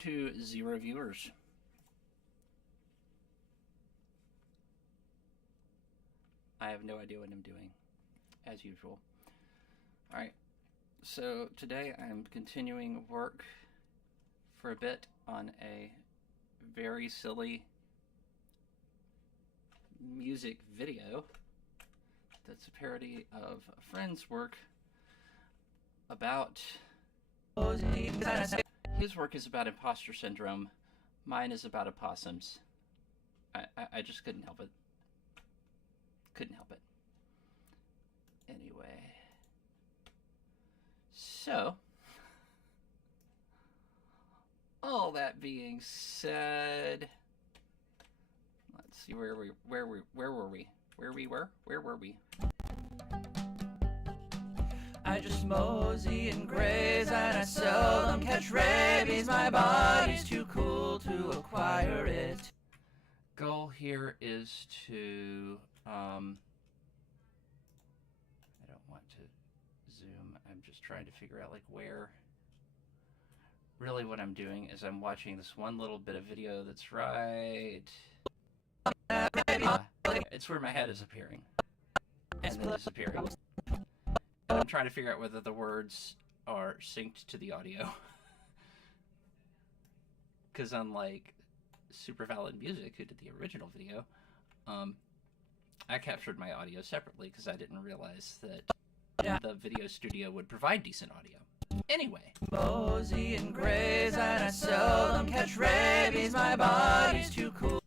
to 0 viewers. I have no idea what I'm doing, as usual. Alright, so today I'm continuing work for a bit on a very silly music video that's a parody of a friend's work about... His work is about imposter syndrome. Mine is about opossums. I just couldn't help it. Couldn't help it. Anyway. So, all that being said, let's see where were we? I just mosey and graze and I seldom catch rabies. My body's too cool to acquire it. Goal here is to I don't want to zoom. I'm just trying to figure out like where. Really what I'm doing is I'm watching this one little bit of video that's right. It's where my head is appearing. And then disappearing. And I'm trying to figure out whether the words are synced to the audio. Because unlike Super Valid Music, who did the original video, I captured my audio separately because I didn't realize that the video studio would provide decent audio. Anyway. Mosey and graze and I seldom catch rabies. My body's too cool.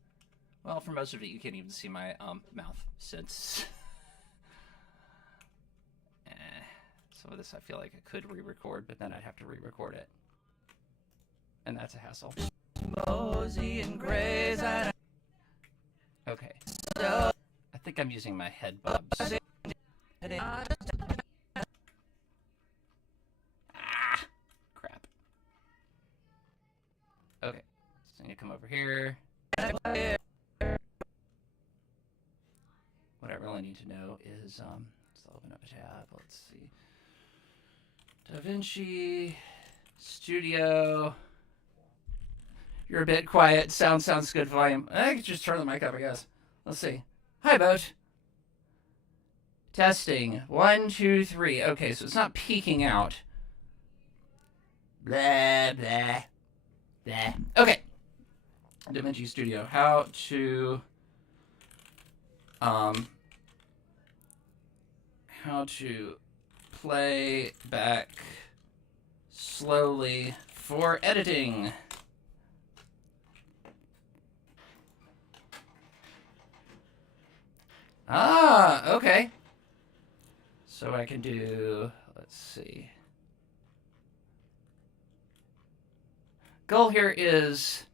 Well, for most of it, you can't even see my mouth since... Some of this I feel like I could re-record, but then I'd have to re-record it. And that's a hassle. Mosey and graze and... Okay. I think I'm using my head bubs. Ah! Crap. Okay. So I need to come over here. What I really need to know is, let's open up a tab. Let's see. DaVinci Studio. You're a bit quiet. Sounds good. Volume. I could just turn the mic up, I guess. Let's see. Hi, Boat. Testing. 1, 2, 3. Okay, so it's not peeking out. Blah, blah, blah. Okay. DaVinci Studio. How to play back slowly for editing. Ah, okay. So I can do, let's see. Goal here is,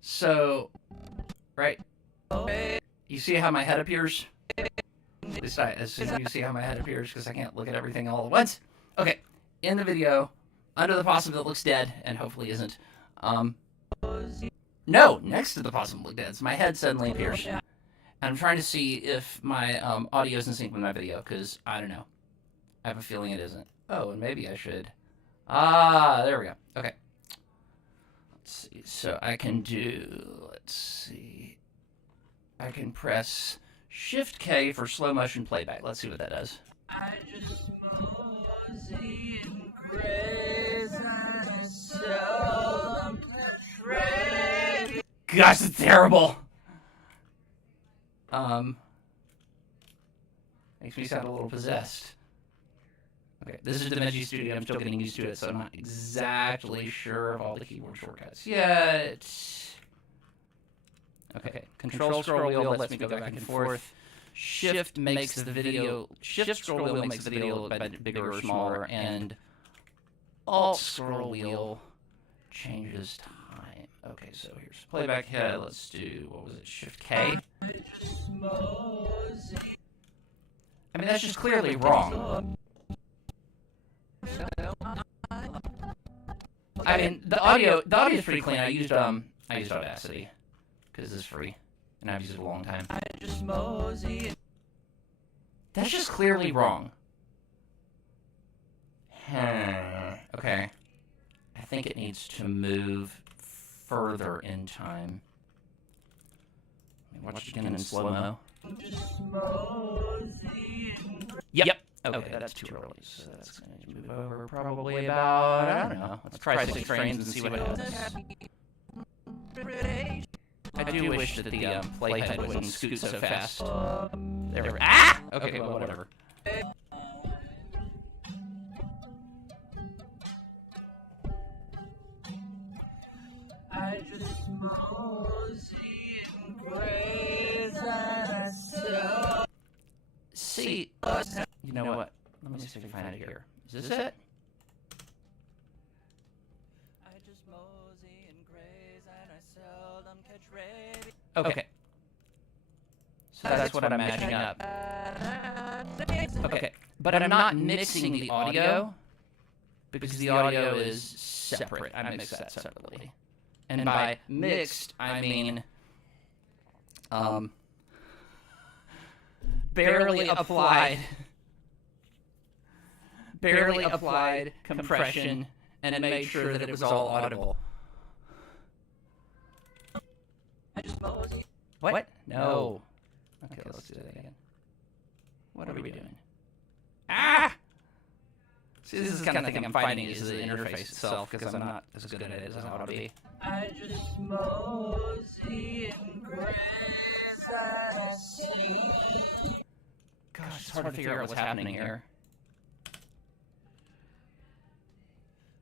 so, right? You see how my head appears? At least I assume you see how my head appears because I can't look at everything all at once. Okay, in the video, under the possum that looks dead, and hopefully isn't, no, next to the possum that looks dead, so my head suddenly appears. And I'm trying to see if my audio is in sync with my video, because I don't know. I have a feeling it isn't. Oh, and maybe I should. Ah, there we go. Okay. Let's see, so I can do, let's see. I can press Shift K for slow motion playback. Let's see what that does. I just mosey and graze and seldom catch rabies. Gosh, it's terrible. Makes me sound a little possessed. Okay, this is DaVinci Studio. I'm still getting used to it, so I'm not exactly sure of all the keyboard shortcuts yet. Okay, Control scroll wheel lets me go back and forth. Shift makes the video. Shift scroll wheel makes the video look bigger or smaller, and Alt scroll wheel changes time. Okay, so here's playback head. Let's do, what was it? Shift K. I mean, that's just clearly wrong. I mean, the audio is pretty clean. I used Audacity because it's free, and I've used it a long time. That's just clearly wrong. Okay. I think it needs to move further in time. Let me watch it again in slow-mo. Yep. Okay, that's too early, so that's going to move over probably about, I don't know. Let's try 6 frames and see what happens. I do wish that the playhead wouldn't scoot so fast. There we go. Ah! Okay, well, whatever. I just see, you know what? Let me see if I can find it here. Is this it? I just mosey and graze and I seldom catch rabies. Okay. So that's what I'm matching up. Okay. But I'm not mixing the audio because the audio is separate. I mix that separately. And by mixed, I mean barely applied compression and made sure that it was all audible. What? No. Okay, let's do that again. What are we doing? Ah! See, this is the kind of thing I'm fighting is the interface itself because I'm not as good at it as I ought to be. I just mosey and graze and I see. Gosh, it's hard to figure out what's happening here.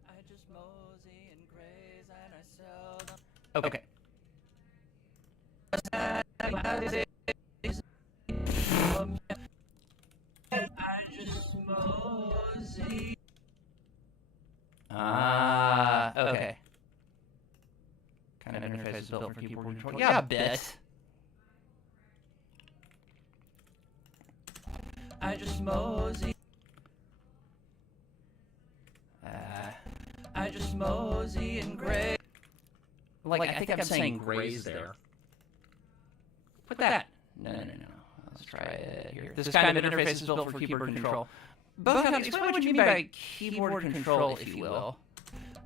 I just mosey and graze and I seldom. Okay. Okay. Kind of interface is built for keyboard control. Yeah, a bit. I just mosey. I just mosey and graze. Like, I think I'm saying graze there. Put that. No. Let's try it here. This kind of interface is built for keyboard control. Both explain what you mean by keyboard control, if you will.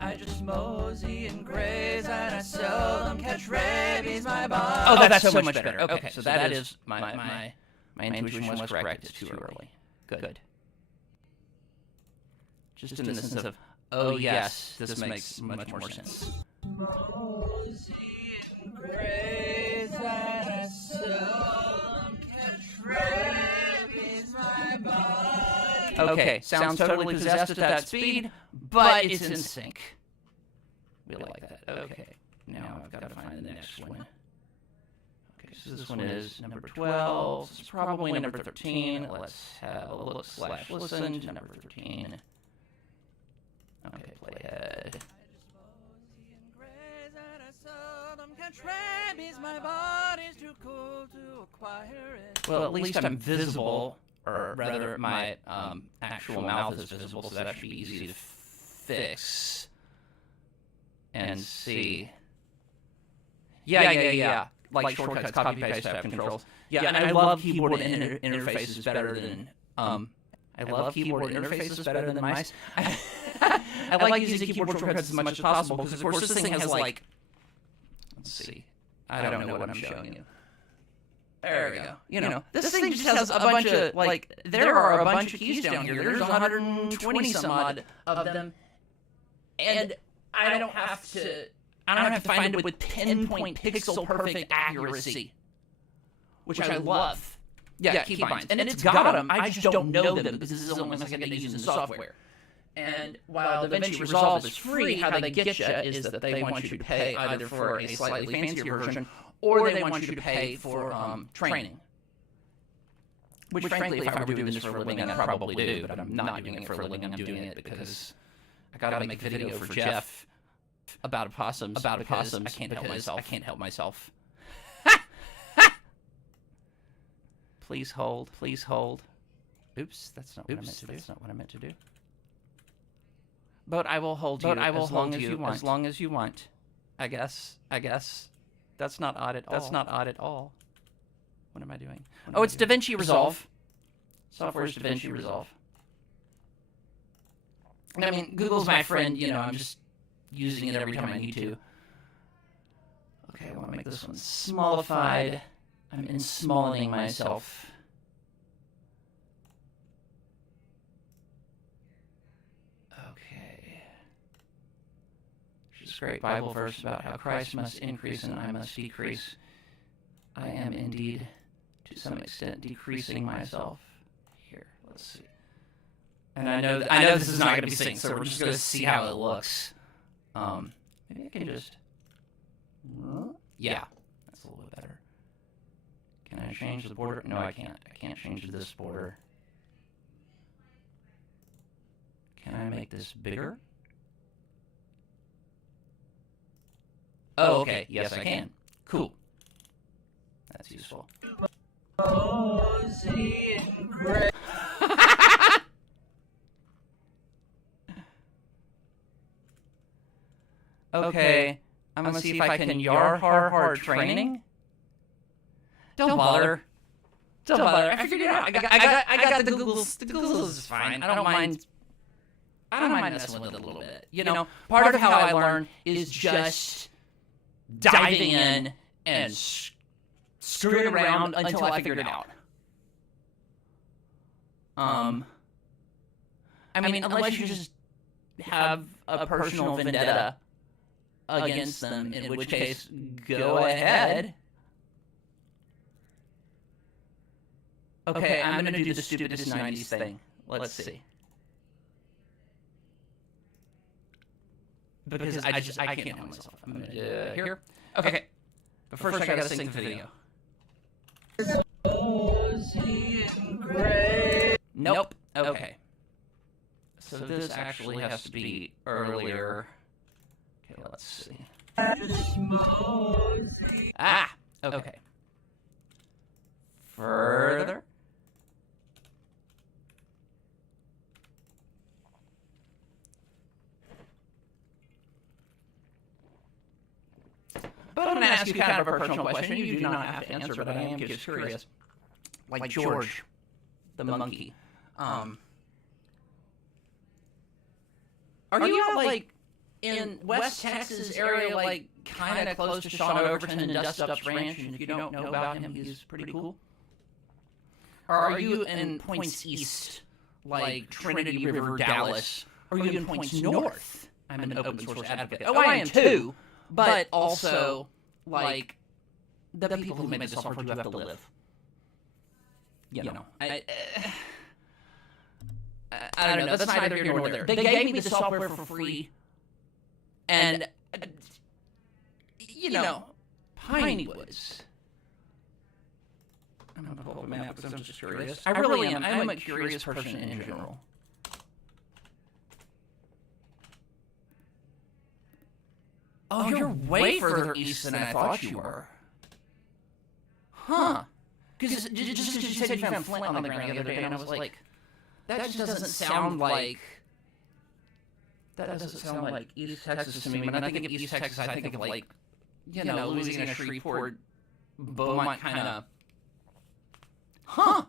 I just mosey and graze and I seldom catch rabies, my body. Oh, that's so much better. Okay, so that is my intuition was correct. It's too early. Good. Just in the sense of, oh yes, this makes much more sense. Mosey and graze and I seldom catch rabies, my body. Okay, sounds totally possessed at that speed, but it's in sync. We like that. Okay, now I've got to find the next one. Okay, so this one is number 12. This is probably number 13. Let's have a look / listen to number 13. Okay, playhead. Well, at least I'm visible. Or rather, my actual mouth is visible, so that should be easy to fix and see. Yeah. Like shortcuts, copy-paste type controls. Yeah, and I love keyboard interfaces better than mice. I like using keyboard shortcuts as much as possible because, of course, this thing has like. Let's see. I don't know what I'm showing you. There we go. You know, this thing just has a bunch of, like, there are a bunch of keys down here. There's 120 some odd of them. And I don't have to find it with pinpoint pixel perfect accuracy, which I love. Yeah, keybinds. And it's got them. I just don't know them because this is the only one I get to use in the software. And while DaVinci Resolve is free, how they get you is that they want you to pay either for a slightly fancier version or they want you to pay for training. Which, frankly, if I were doing this for a living, I'd probably do, but I'm not doing it for a living. I'm doing it because I gotta make a video for Jeff about opossums. I can't help myself. Please hold. Oops, that's not what I meant to do. But I will hold you as long as you want. I guess. That's not odd at all. What am I doing? It's DaVinci Resolve. Software is DaVinci Resolve. I mean, Google's my friend. I'm just using it every time I need to. Okay, I want to make this one smallified. I'm insmalling myself. Okay. There's this great Bible verse about how Christ must increase and I must decrease. I am indeed, to some extent, decreasing myself. Here, let's see. And I know this is not going to be synced, so we're just going to see how it looks. Maybe I can just... Yeah, that's a little bit better. Can I change the border? No, I can't. I can't change this border. Can I make this bigger? Oh, okay. Yes, I can. Cool. That's useful. Okay, I'm gonna see if I can yar har har training. Don't bother. Don't bother. I figured it out. I got the Googles. The Googles is fine. I don't mind messing with it a little bit. You know, part of how I learn is just diving in and screwing around until I figure it out. I mean, unless you just have a personal vendetta against them, in which case, go ahead. Okay, I'm gonna do the stupidest 90s thing. Let's see. Because I can't help myself. I'm gonna do it here. Okay. But first I gotta sync the video. Nope. Okay. So this actually has to be earlier. Okay, let's see. Ah! Okay. Further. But I'm going to ask you kind of a personal question. You do not have to answer, but I am just curious. Like George, the monkey. Are you out, like, in West Texas area, like, kind of close to Sean Overton and Dust Up's ranch? And if you don't know about him, he's pretty cool. Or are you in points east, like Trinity River, Dallas? Or are you in points north? I'm an open source advocate. Oh, I am too. But also, like, the people who make the software do have to live. You know, I don't know. That's neither here nor there. They gave me the software for free, and you know, Piney Woods. I'm gonna pull up a map because I'm just curious. I really am. I'm a curious person in general. Oh, you're way further east than I thought you were. Huh. Because just because you said you found Flint on the ground the other day, and I was like, that just doesn't sound like... That doesn't sound like East Texas to me. When I think of East Texas, I think of, like, you know, Louisiana, Shreveport, Beaumont kind of... Huh.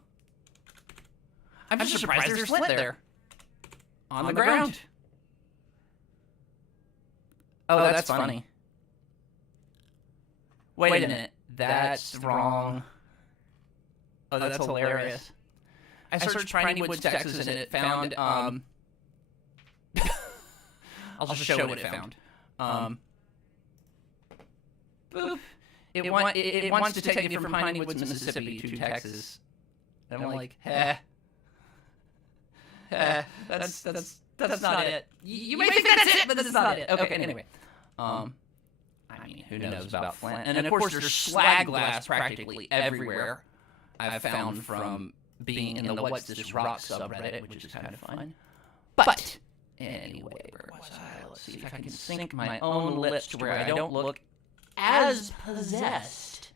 I'm just surprised there's Flint there. On the ground. Oh, that's funny. Wait a minute. That's wrong. Oh, that's hilarious. I searched Piney Woods, Texas, and it found, I'll just show what it found. Boop. It wants to take me from Piney Woods, Mississippi to Texas. And I'm like, that's not it. You may think that's it, but that's not it. Okay, anyway. I mean, who knows about Flint? And of course, there's slag glass practically everywhere. I've found from being in the What's This Rock subreddit, which is kind of fun. But anyway, where was I? Let's see if I can sync my own lips to where I don't look as possessed.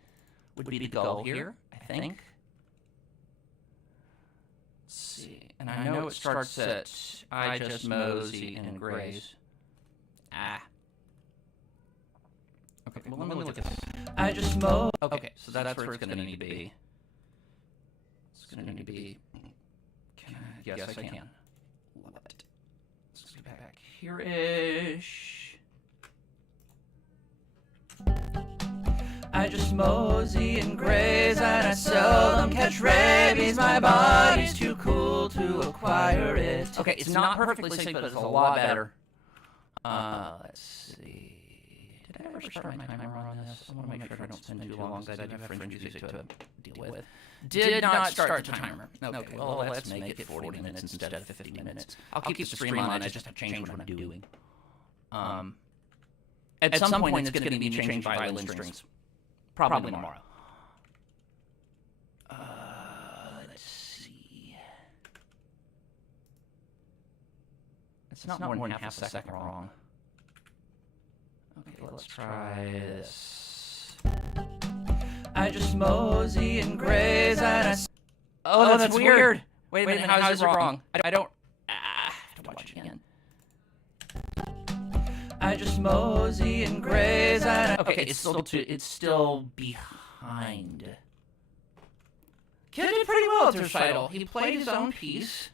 Would be the goal here, I think. Let's see. And I know it starts at I Just Mosey and Graze. Okay, well, let me look at this. I Just Mo. Okay, so that's where it's going to need to be. It's going to need to be. Yes, I can. Love it. Let's get back here-ish. I just mosey and graze, and I seldom catch rabies. My body's too cool to acquire it. Okay, it's not perfectly safe, but it's a lot better. Let's see. Did I ever start my timer on this? I want to make sure I don't spend too long, because I do have fringe music to deal with. Did not start the timer. Okay, well, let's make it 40 minutes instead of 50 minutes. I'll keep the stream on, I just have to change what I'm doing. At some point, it's going to be changing violin strings. Probably tomorrow. Let's see. It's not more than half a second wrong. Okay, let's try this. I just mosey and graze, and I... Oh, that's weird. Wait a minute, how is it wrong? I don't... I have to watch it again. I just mosey and graze, and I... Okay, it's still behind. Kid did pretty well at the recital. He played his own piece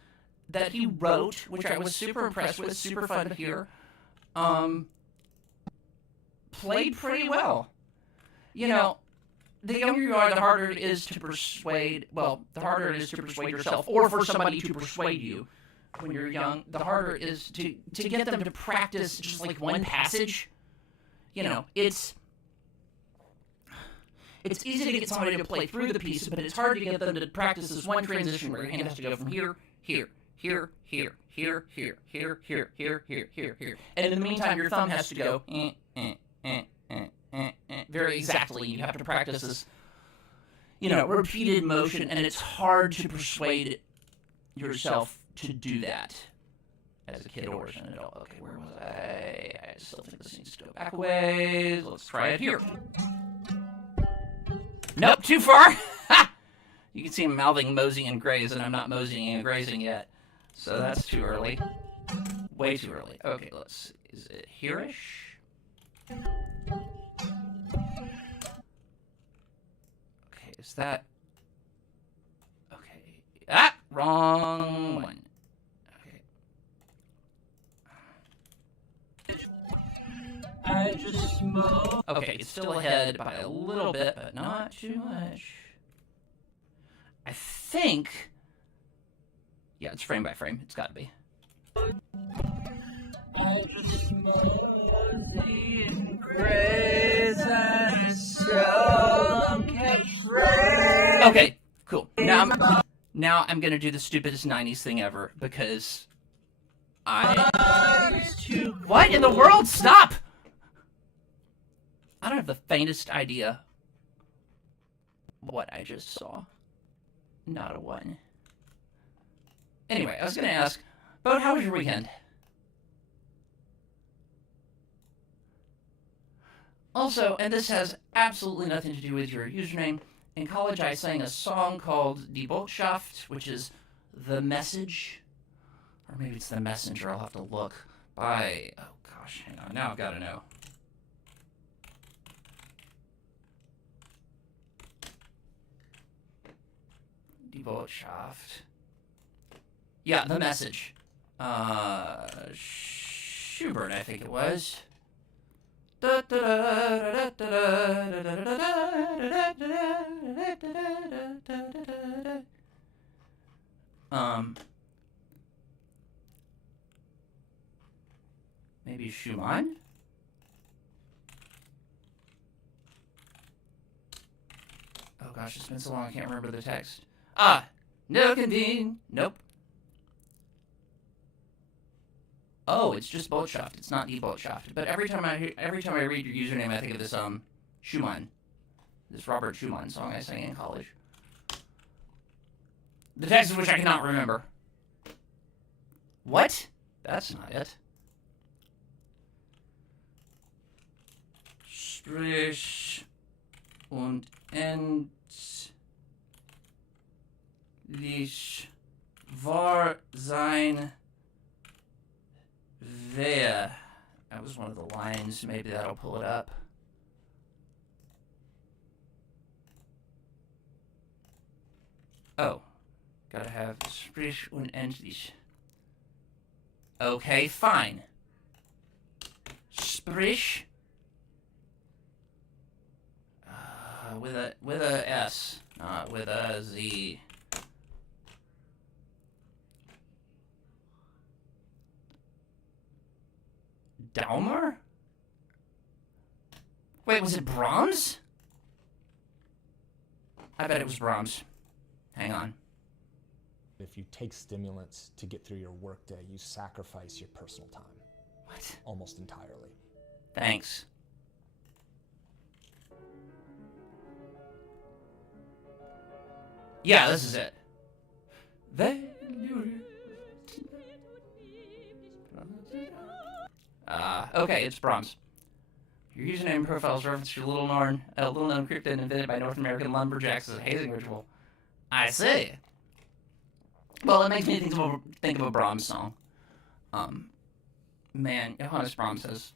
that he wrote, which I was super impressed with, super fun to hear. Played pretty well. You know, the younger you are, the harder it is to persuade... Well, the harder it is to persuade yourself, or for somebody to persuade you. When you're young, the harder it is to get them to practice just like one passage. You know, it's easy to get somebody to play through the piece, but it's hard to get them to practice this one transition where your hand has to go from here, here, here, here, here, here, here, here, here, here, here, here. And in the meantime, your thumb has to go very exactly. You have to practice this, you know, repeated motion, and it's hard to persuade yourself to do that as a kid or as an adult. Okay, where was I? I still think this needs to go back a ways. Let's try it here. Nope, too far. You can see him mouthing mosey and graze, and I'm not moseying and grazing yet. So that's too early. Way too early. Okay, let's see. Is it here-ish? Okay, is that... Okay. Ah! Wrong one. I just smoke. Okay, it's still ahead by a little bit, but not too much. I think... Yeah, it's frame by frame. It's got to be. I just smoke and graze and seldom catch rabies. Okay, cool. Now I'm going to do the stupidest 90s thing ever, because What in the world? Stop! I don't have the faintest idea what I just saw. Not a one. Anyway, I was going to ask, Bo, how was your weekend? Also, and this has absolutely nothing to do with your username, in college I sang a song called Die Botschaft, which is The Message. Or maybe it's The Messenger, I'll have to look. By, oh gosh, hang on, now I've got to know. Die Botschaft. Yeah, The Message. Schubert, I think it was. Maybe Schumann? Oh gosh, it's been so long I can't remember the text. Ah, no convene. Nope. Oh, it's just Botschaft. It's not Die Botschaft. But every time I read your username, I think of this Schumann, this Robert Schumann song I sang in college. The text of which I cannot remember. What? That's not it. Sprich und endlich wahr sein wer. That was one of the lines. Maybe that'll pull it up. Oh. Gotta have sprich und endlich. Okay, fine. Sprich. with a S, not with a Z. Dalmar? Wait, was it Brahms? I bet it was Brahms. Hang on. If you take stimulants to get through your workday, you sacrifice your personal time. What? Almost entirely. Thanks. Yeah, this is it. Okay, it's Brahms. Your username and profiles reference your little-known cryptid invented by North American lumberjacks as a hazing ritual. I see. Well, it makes me think of a Brahms song. Man, Johannes Brahms has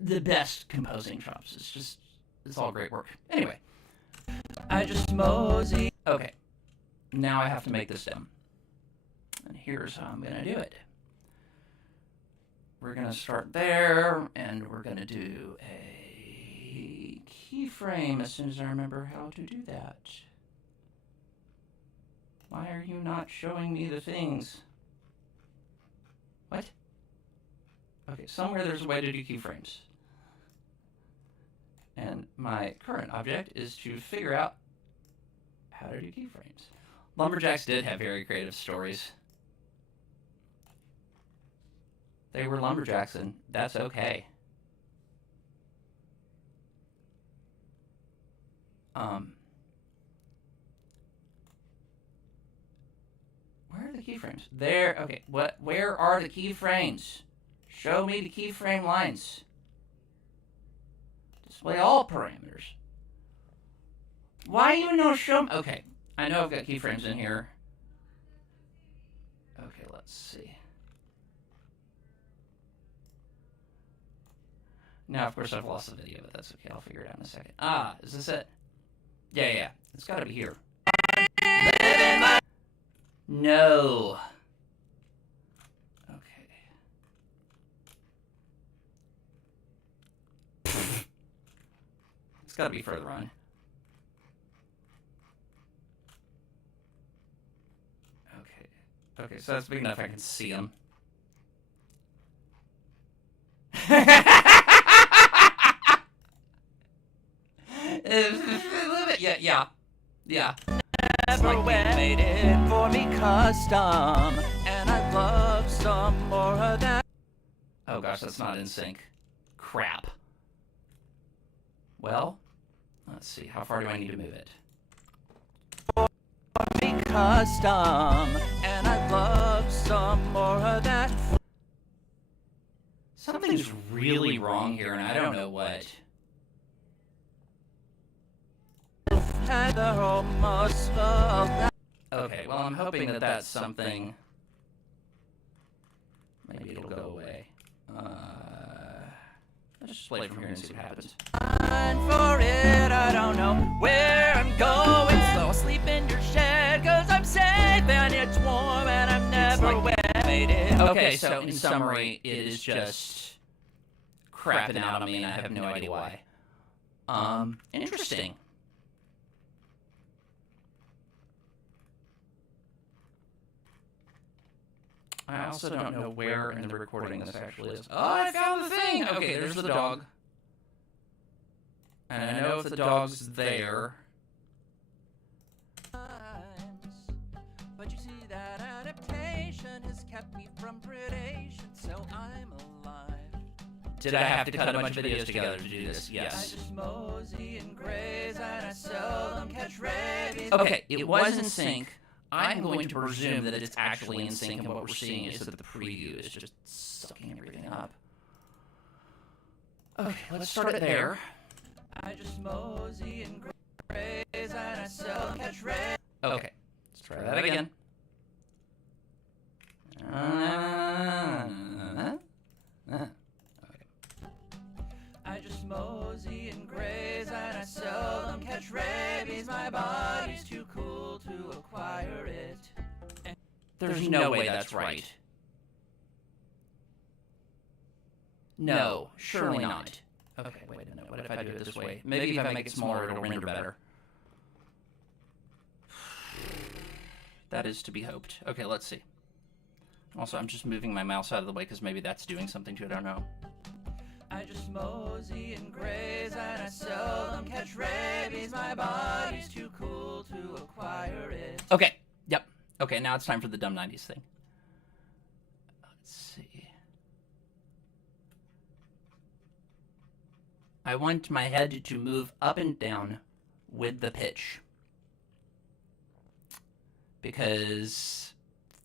the best composing chops. It's all great work. Anyway, I just mosey. Okay, now I have to make this down. And here's how I'm gonna do it. We're gonna start there, and we're gonna do a keyframe as soon as I remember how to do that. Why are you not showing me the things? What? Okay, somewhere there's a way to do keyframes. And my current object is to figure out how to do keyframes. Lumberjacks did have very creative stories. They were lumberjacks, and that's okay. Where are the keyframes? There. Okay. What? Where are the keyframes? Show me the keyframe lines. Display all parameters. Why you no show me? Okay. I know I've got keyframes in here. Okay. Let's see. Now, of course, I've lost the video, but that's okay. I'll figure it out in a second. Ah, is this it? Yeah. It's gotta be here. No. Okay. It's gotta be further on. Okay, so that's big enough I can see them. Yeah. Never made it for me custom, and I'd love some more of that. Oh gosh, that's not in sync. Crap. Well, let's see. How far do I need to move it? For me custom, and I'd love some more of that. Something's really wrong here, and I don't know what. Okay, well, I'm hoping that that's something. Maybe it'll go away. Let's just play from here and see what happens. For it, I don't know where I'm going, so I'll sleep in your shed, 'cause I'm safe and it's warm and I've never made it. Okay, so in summary, it is just crapping out on me, and I have no idea why. Interesting. I also don't know where in the recording this actually is. Oh, I found the thing! Okay, there's the dog. And I know if the dog's there. But you see, that adaptation has kept me from predation, so I'm alive. Did I have to cut a bunch of videos together to do this? Yes. I just mosey and graze, and I seldom catch rabies. Okay, it was in sync. I'm going to presume that it's actually in sync, and what we're seeing is that the preview is just sucking everything up. Okay, let's start it there. I just mosey and graze, and I seldom catch rabies. Okay, let's try that again. I just mosey and graze, and I seldom catch rabies. My body's too cool to acquire it. There's no way that's right. No, surely not. Okay, wait a minute. What if I do it this way. Maybe if I make it smaller, it'll render better. That is to be hoped. Okay, let's see. Also, I'm just moving my mouse out of the way because maybe that's doing something to it. I don't know. I just mosey and graze and I seldom catch rabies. My body's too cool to acquire it. Okay, yep. Okay, now it's time for the dumb 90s thing. Let's see. I want my head to move up and down with the pitch. Because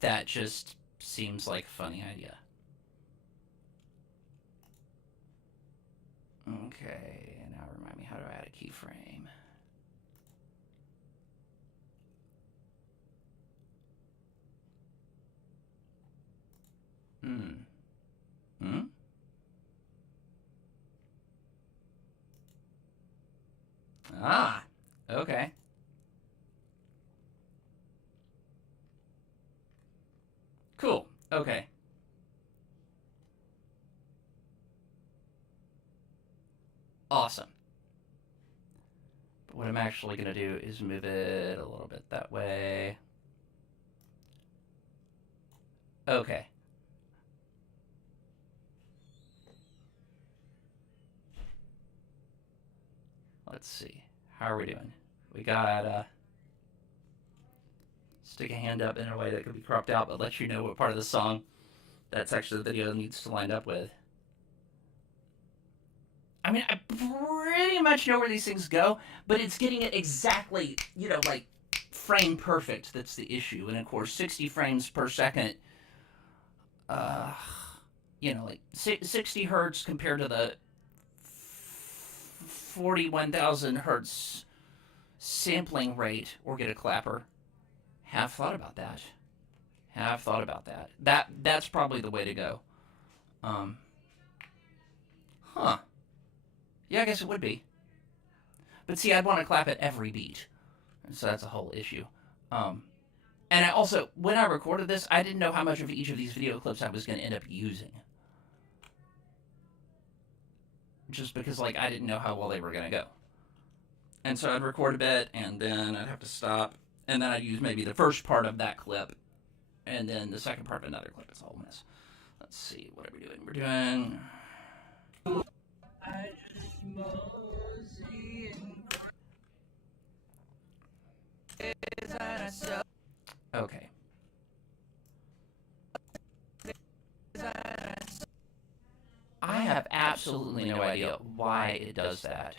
that just seems like a funny idea. Okay, now remind me how to add a keyframe. Ah, okay. Cool. Okay. Awesome. But what I'm actually going to do is move it a little bit that way. Okay. Let's see. How are we doing? We got, stick a hand up in a way that could be cropped out, but let you know what part of the song that section of the video needs to line up with. I mean, I pretty much know where these things go, but it's getting it exactly, you know, like, frame perfect that's the issue. And, of course, 60 frames per second, you know, like, 60 hertz compared to the 41,000 hertz sampling rate, or get a clapper. Have thought about that. Have thought about that. That's probably the way to go. Huh. Yeah, I guess it would be. But see, I'd want to clap at every beat. So that's a whole issue. And I also, when I recorded this, I didn't know how much of each of these video clips I was going to end up using. Just because, like, I didn't know how well they were going to go. And so I'd record a bit, and then I'd have to stop. And then I'd use maybe the first part of that clip, and then the second part of another clip. It's a whole mess. Let's see, what are we doing? We're doing... Okay. I have absolutely no idea why it does that.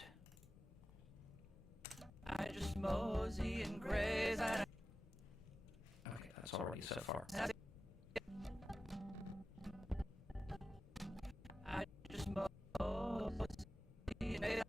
I just mosey and graze. Okay, that's already so far. I just mosey and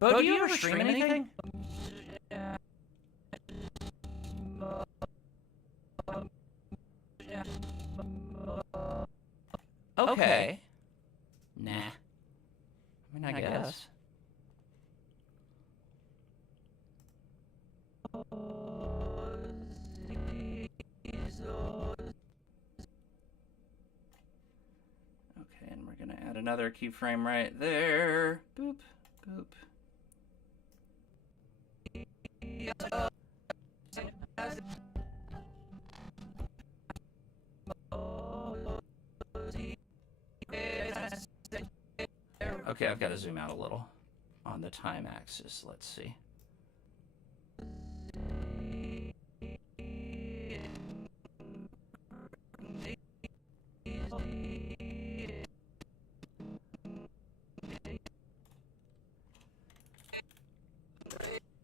Bo, do you ever stream anything? Okay. Nah. I mean, I guess. Okay, and we're gonna add another keyframe right there. Boop, boop. Okay, I've got to zoom out a little on the time axis. Let's see.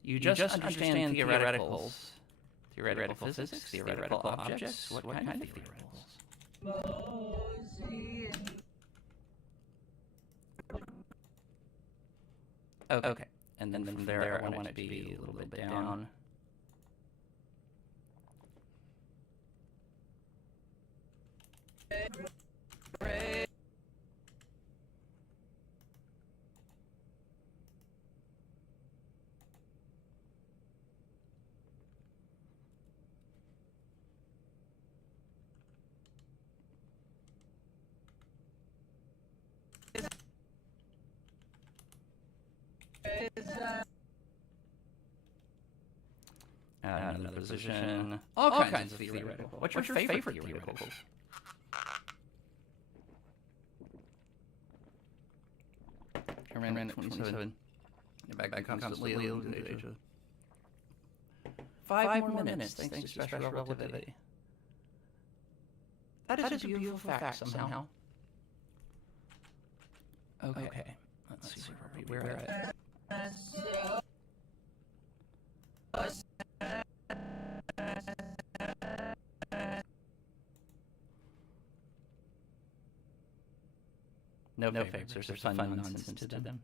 You just understand theoreticals. Theoretical physics, theoretical objects. What kind of theoreticals? Okay, and then from there I want it to be a little bit down. Another position. All kinds of theoretical. What's your favorite theoreticals? Command 27. Back constantly yielding to Asia. 5 more minutes, thanks to special relativity. That is a beautiful fact somehow. Okay, let's see where we're at. No favorites. There's fun nonsense to them.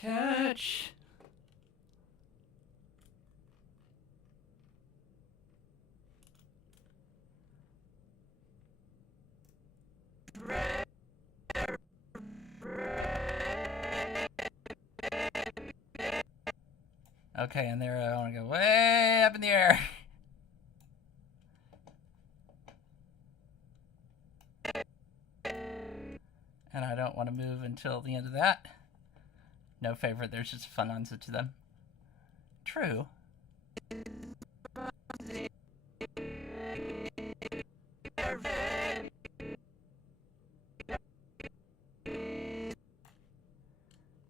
Catch. Okay, and there I want to go way up in the air. And I don't want to move until the end of that. No favorite, there's just fun answer to them. True. And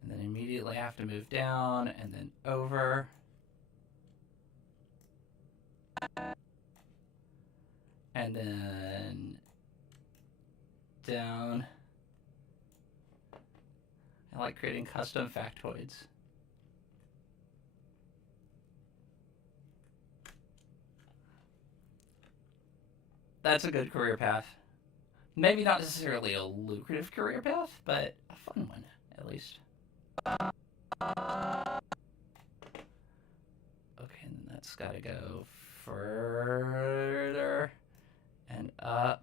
then immediately have to move down and then over. And then down. I like creating custom factoids. That's a good career path. Maybe not necessarily a lucrative career path, but a fun one, at least. Okay, and that's gotta go further and up.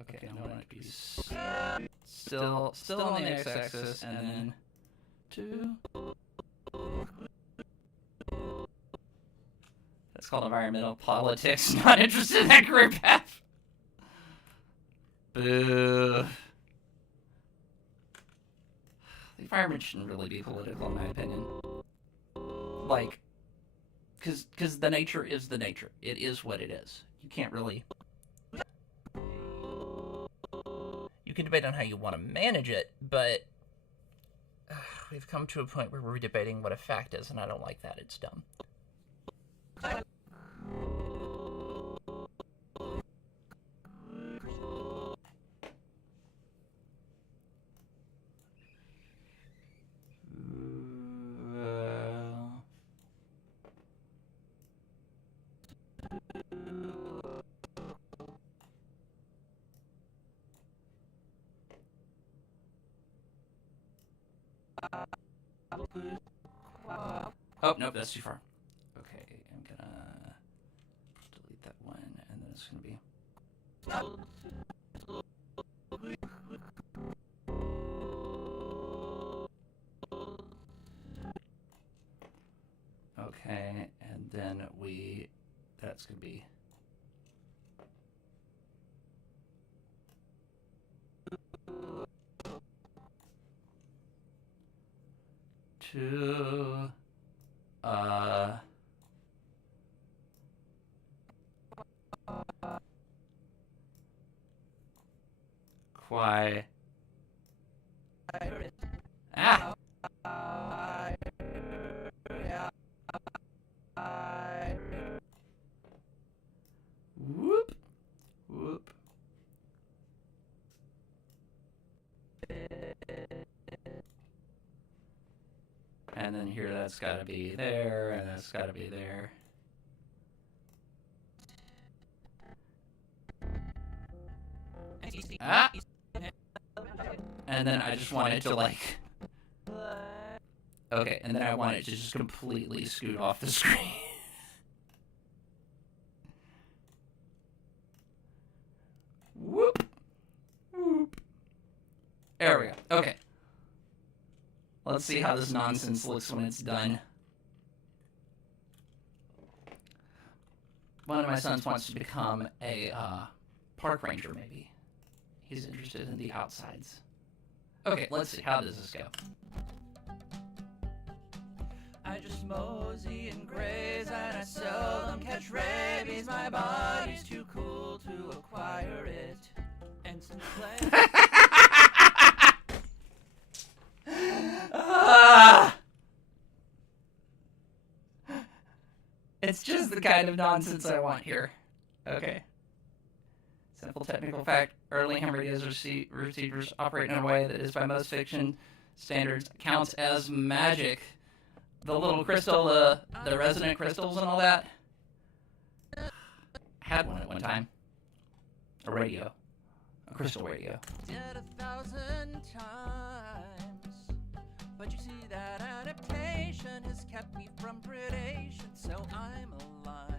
Okay, I want it to be still on the x-axis, and then 2. That's called environmental politics. Not interested in that career path. Boo. The environment shouldn't really be political, in my opinion. Like, because the nature is the nature. It is what it is. You can't really... You can debate on how you want to manage it, but we've come to a point where we're debating what a fact is, and I don't like that. It's dumb. Oh, nope, that's too far. Okay, I'm gonna delete that one, and then it's gonna be... Okay, and then that's gonna be... to quite and then here that's got to be there, and that's got to be there. Ah! And then I just want it to, like... Okay, and then I want it to just completely scoot off the screen. Whoop! Whoop. There we go. Okay. Let's see how this nonsense looks when it's done. One of my sons wants to become a park ranger, maybe. He's interested in the outsides. Okay, let's see. How does this go? I just mosey and graze and I seldom catch rabies. My body's too cool to acquire it. And some play. It's just the kind of nonsense I want here. Okay. Simple technical fact: early hemorrhages receivers operate in a way that is, by most fiction standards, counts as magic. The little crystal, the resonant crystals and all that. I had one at one time. A radio. A crystal radio. Did 1,000 times. But you see that adaptation has kept me from predation, so I'm alive.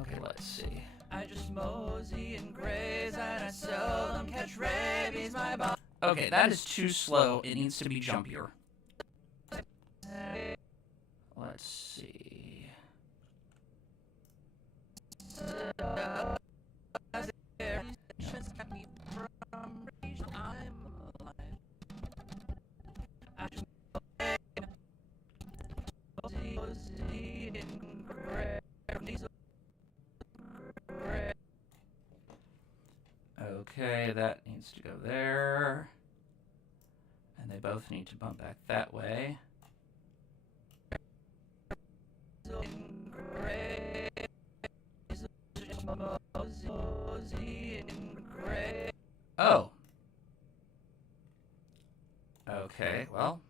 Okay, let's see. I just mosey and graze and I seldom catch rabies. My body. Okay, that is too slow. It needs to be jumpier. Let's see. Okay, that needs to go there. And they both need to bump back that way. Oh. Okay, well.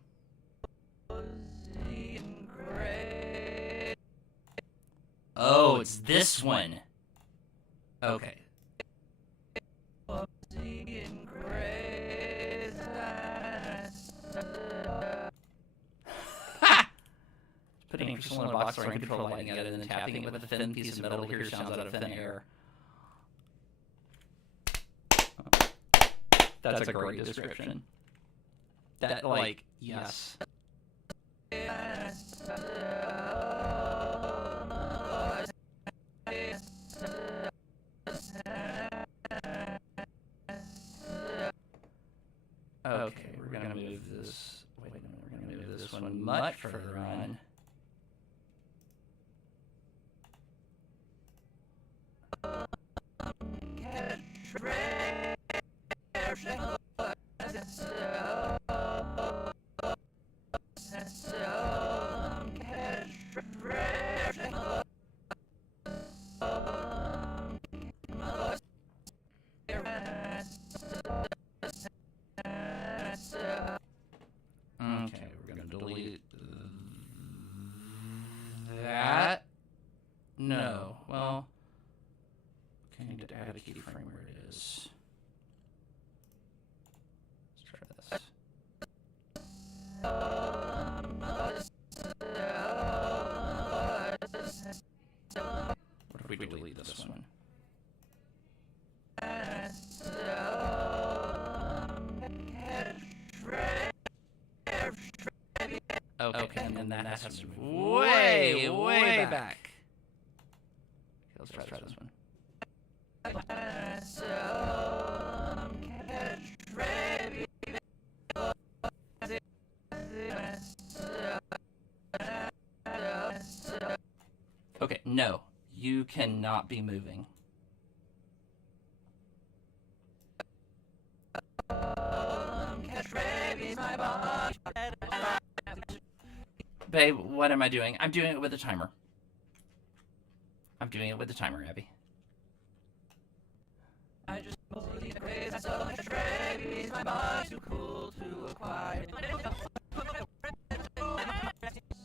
Oh, it's this one. Okay. Putting a crystal in a box where I can control lighting at it and then tapping it with a thin piece of metal to hear sounds out of thin air. That's a great description. That, like, yes. Okay, we're gonna move this. Wait a minute, we're gonna move this one much further on. Okay, we're gonna delete that. No, well, okay, I need to add a keyframe where it is. Let's try this. What if we delete this one? Okay, and then that has to be way back. Okay, let's try this one. Okay, no. You cannot be moving. Babe, what am I doing? I'm doing it with a timer. I'm doing it with a timer, Abby. I just believe the craze I saw the rabies, my body's too cool to acquire.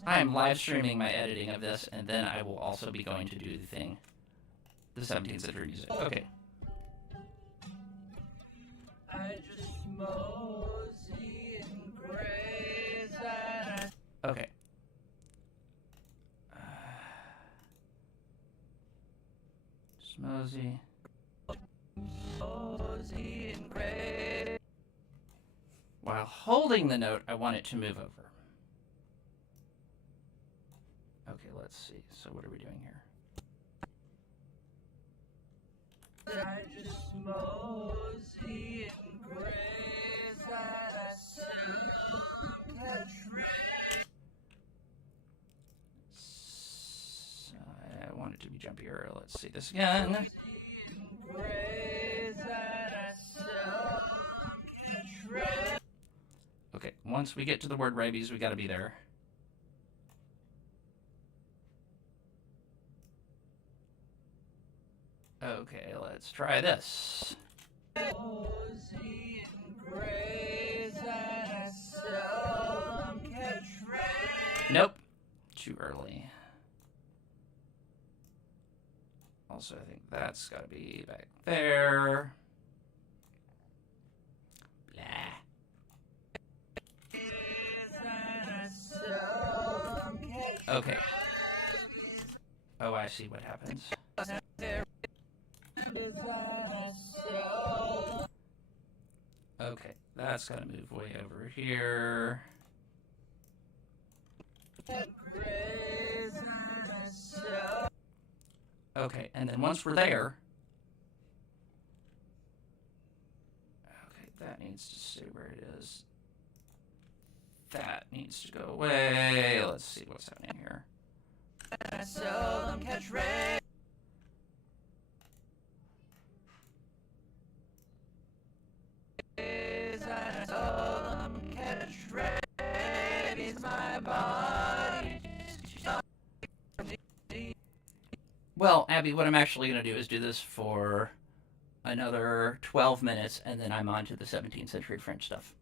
I am live streaming my editing of this, and then I will also be going to do the thing. The 17th century music. Okay. Okay. Smosey. While holding the note, I want it to move over. Okay, let's see. So what are we doing here? I want it to be jumpier. Let's see this again. Okay, once we get to the word rabies, we gotta be there. Okay, let's try this. Nope. Too early. Also, I think that's gotta be back there. Blah. Okay. Oh, I see what happens. Okay, that's gotta move way over here. Okay, and then once we're there... Okay, that needs to stay where it is. That needs to go away. Let's see what's happening here. Well, Abby, what I'm actually going to do is do this for another 12 minutes, and then I'm on to the 17th century French stuff.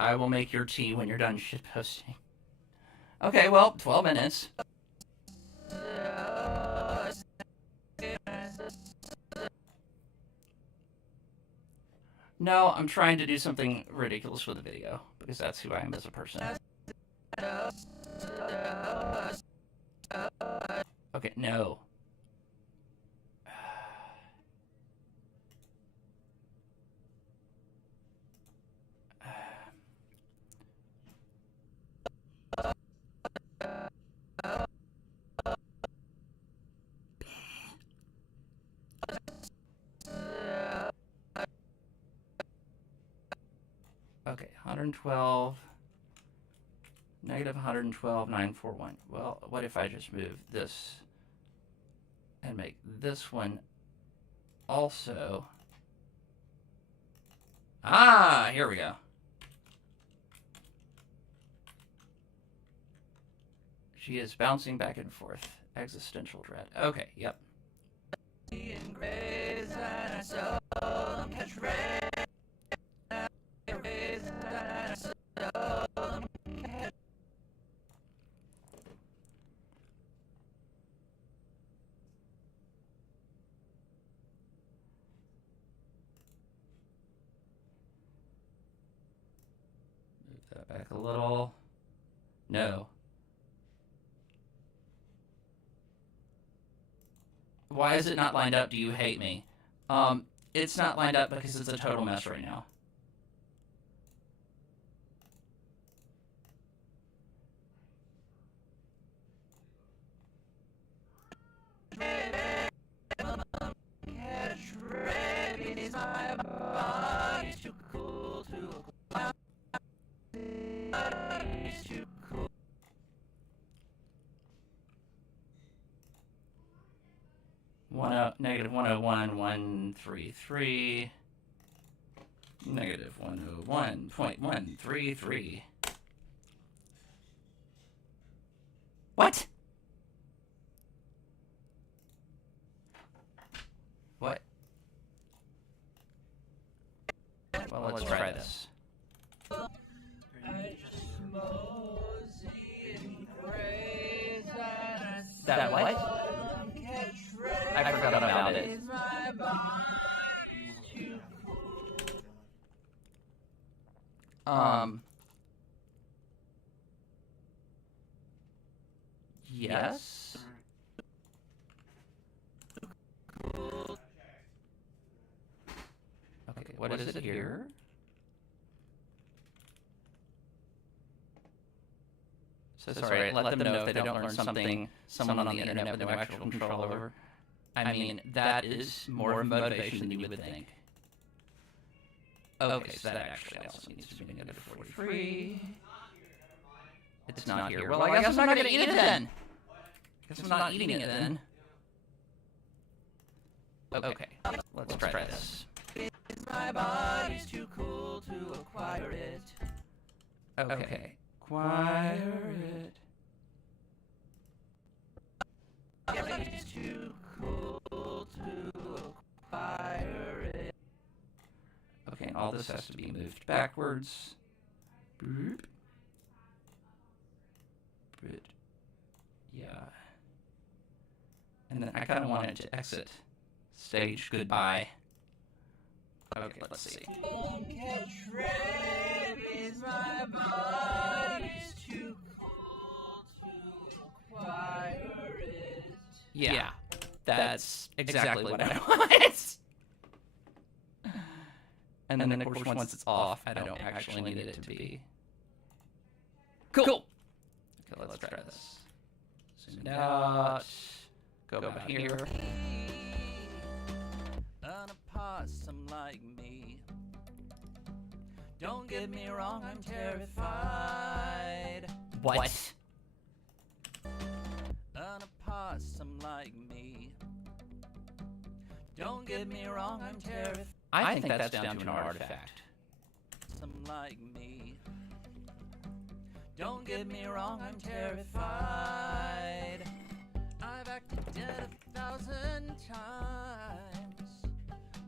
I will make your tea when you're done shitposting. Okay, well, 12 minutes. No, I'm trying to do something ridiculous with the video, because that's who I am as a person. Okay, no. Okay, 112, negative 112, 941. Well, what if I just move this and make this one also... Ah, here we go. She is bouncing back and forth. Existential dread. Okay, yep. Move that back a little. No. Why is it not lined up? Do you hate me? It's not lined up because it's a total mess right now. Negative 101.133. Negative 101.133. What? What? Well, let's try this. That what? I forgot about it. Yes. Okay, what is it here? So sorry, let them know if they don't learn something someone on the internet with no actual control over. I mean, that is more motivation than you would think. Okay, so that actually also needs to be negative 43. It's not here. Well, I guess I'm not going to eat it then. I guess I'm not eating it then. Okay, let's try this. My body's too cool to acquire it. Okay, acquire it. It's too cool to acquire it. Okay, all this has to be moved backwards. Boop. But, yeah. And then I kind of wanted to exit stage goodbye. Okay, let's see. Yeah, that's exactly what I want. And then, of course, once it's off, I don't actually need it to be. Cool. Okay, let's try this. Zoom it out. Go back here. An opossum like me. Don't get me wrong, I'm terrified. What? An opossum like me. Don't get me wrong, I'm terrified. I think that's down to an artifact. Some like me. Don't get me wrong, I'm terrified. I've acted dead 1,000 times.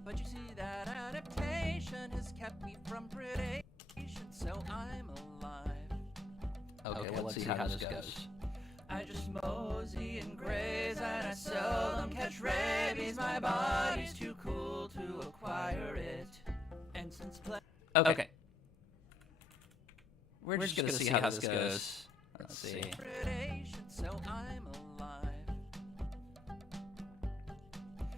But you see that adaptation has kept me from predation, so I'm alive. Okay, well, let's see how this goes. I just mosey and graze and I seldom catch rabies. My body's too cool to acquire it. And since okay. We're just gonna see how this goes. Let's see. So I'm alive.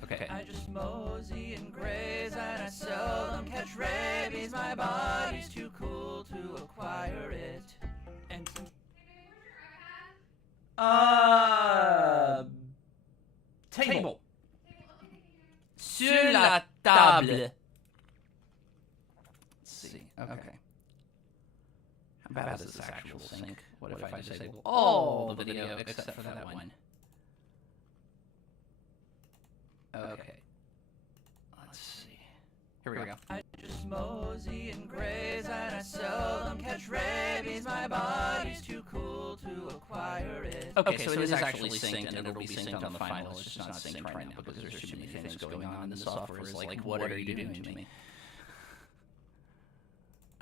Okay. I just mosey and graze and I seldom catch rabies. My body's too cool to acquire it. And since table. Sur la table. Let's see. Okay. How bad is this actual sync? What if I disable all the video except for that one? Okay. Let's see. Here we go. I just mosey and graze and I seldom catch rabies. My body's too cool to acquire it. Okay, so it is actually synced and it'll be synced on the final. It's just not synced right now because there's too many things going on and the software is like, what are you doing to me?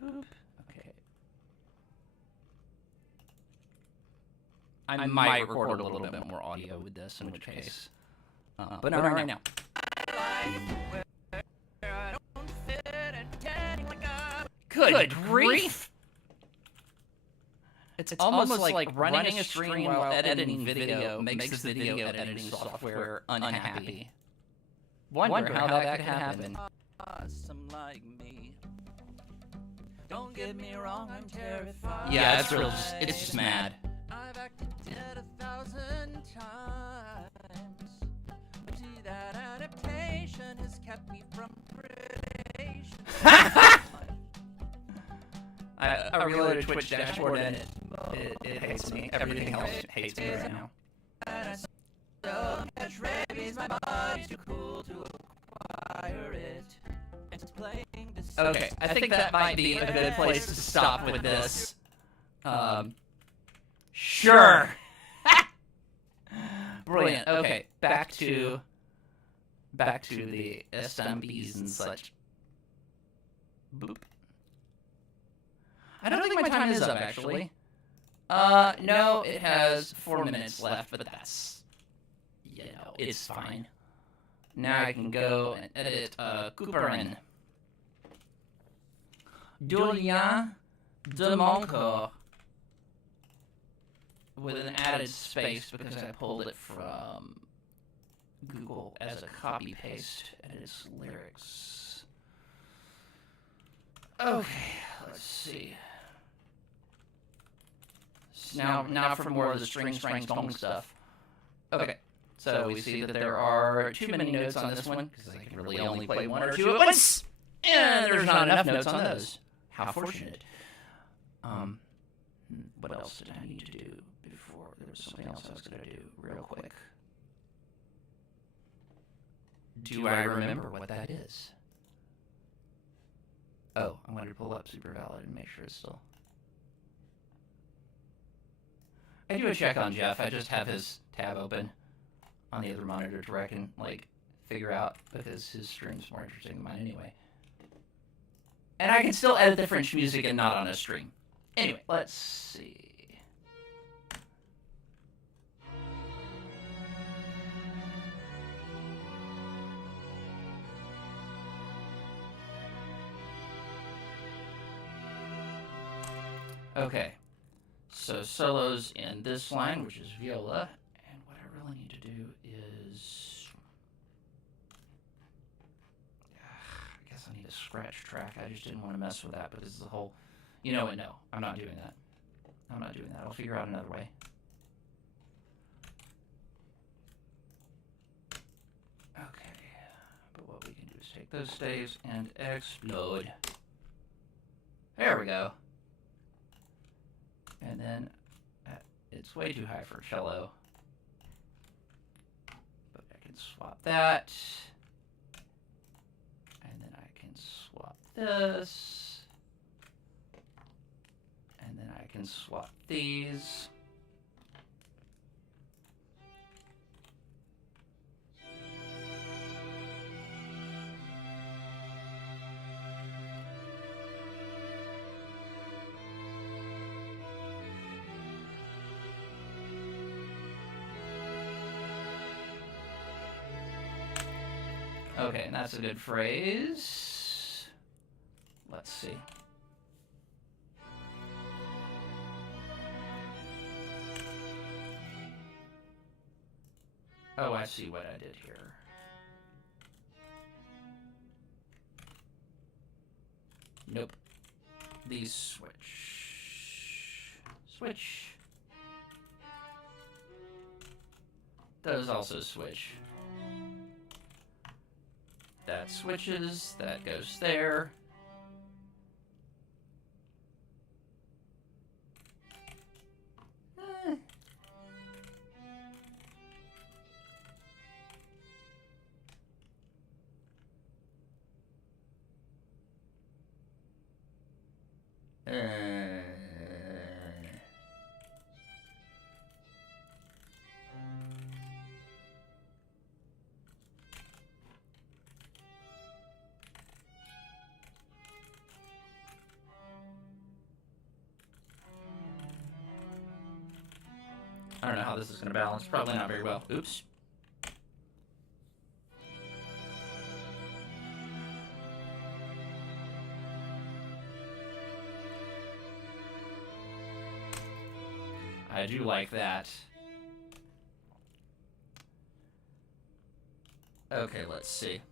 Boop. Okay. I might record a little bit more audio with this, in which case. But not right now. Good grief! It's almost like running a stream while editing video makes the video editing software unhappy. Wonder how that could happen. Like me. Don't get me wrong, I'm terrified. Yeah, it's real. It's just mad. I've acted dead 1,000 times. But see, that adaptation has kept me from predation. I reloaded Twitch dashboard and it hates me. Everything else hates me right now. Okay, I think that might be a good place to stop with this. Sure. brilliant. Okay, back to the SMBs and such. Boop. I don't think my time is up, actually. No, it has 4 minutes left, but that's, it's fine. Now I can go and edit Couperin. Julien de Moncourt. With an added space because I pulled it from Google as a copy paste and its lyrics. Okay, let's see. Now for more of the string song stuff. Okay, so we see that there are too many notes on this one because I can really only play 1 or 2 at once, and there's not enough notes on those. How fortunate. What else did I need to do before? There was something else I was going to do real quick. Do I remember what that is? Oh, I'm going to pull up SuperValid and make sure it's still... I do a check on Jeff. I just have his tab open on the other monitor to where I can, figure out, because his stream's more interesting than mine anyway. And I can still edit the French music and not on a stream. Anyway, let's see. Okay, so solos in this line, which is viola, and what I really need to do is... I guess I need a scratch track. I just didn't want to mess with that because the whole... You know what? No, I'm not doing that. I'm not doing that. I'll figure out another way. Okay, but what we can do is take those staves and explode. There we go. And then it's way too high for cello. But I can swap that. And then I can swap this. And then I can swap these. Okay, and that's a good phrase. Let's see. Oh, I see what I did here. Nope. These switch. Switch. Those also switch. That switches, that goes there. I don't know how this is going to balance. Probably not very well. Oops. I do like that. Okay, let's see.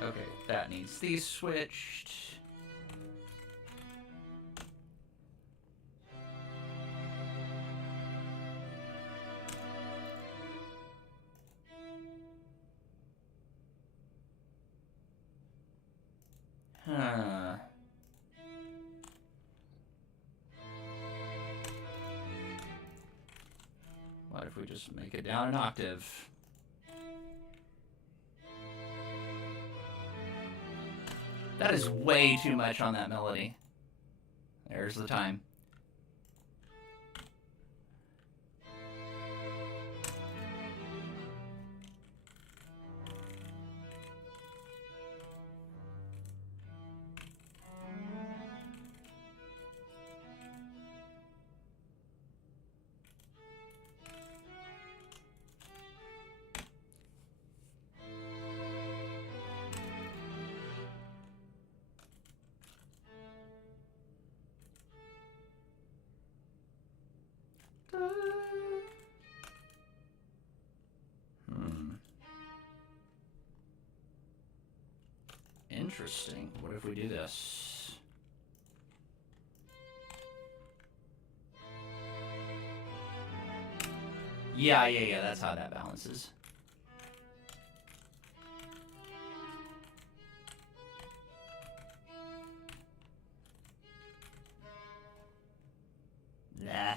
Okay, that needs these switched. Huh. What if we just make it down an octave? That is way too much on that melody. There's the time. Interesting. What if we do this? Yeah, that's how that balances. Nah.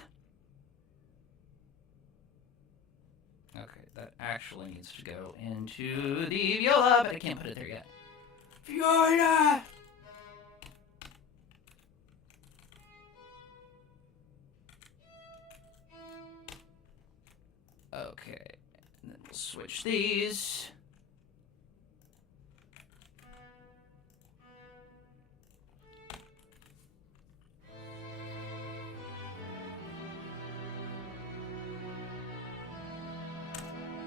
Okay, that actually needs to go into the viola, but I can't put it there yet. Viola! Okay, and then we'll switch these.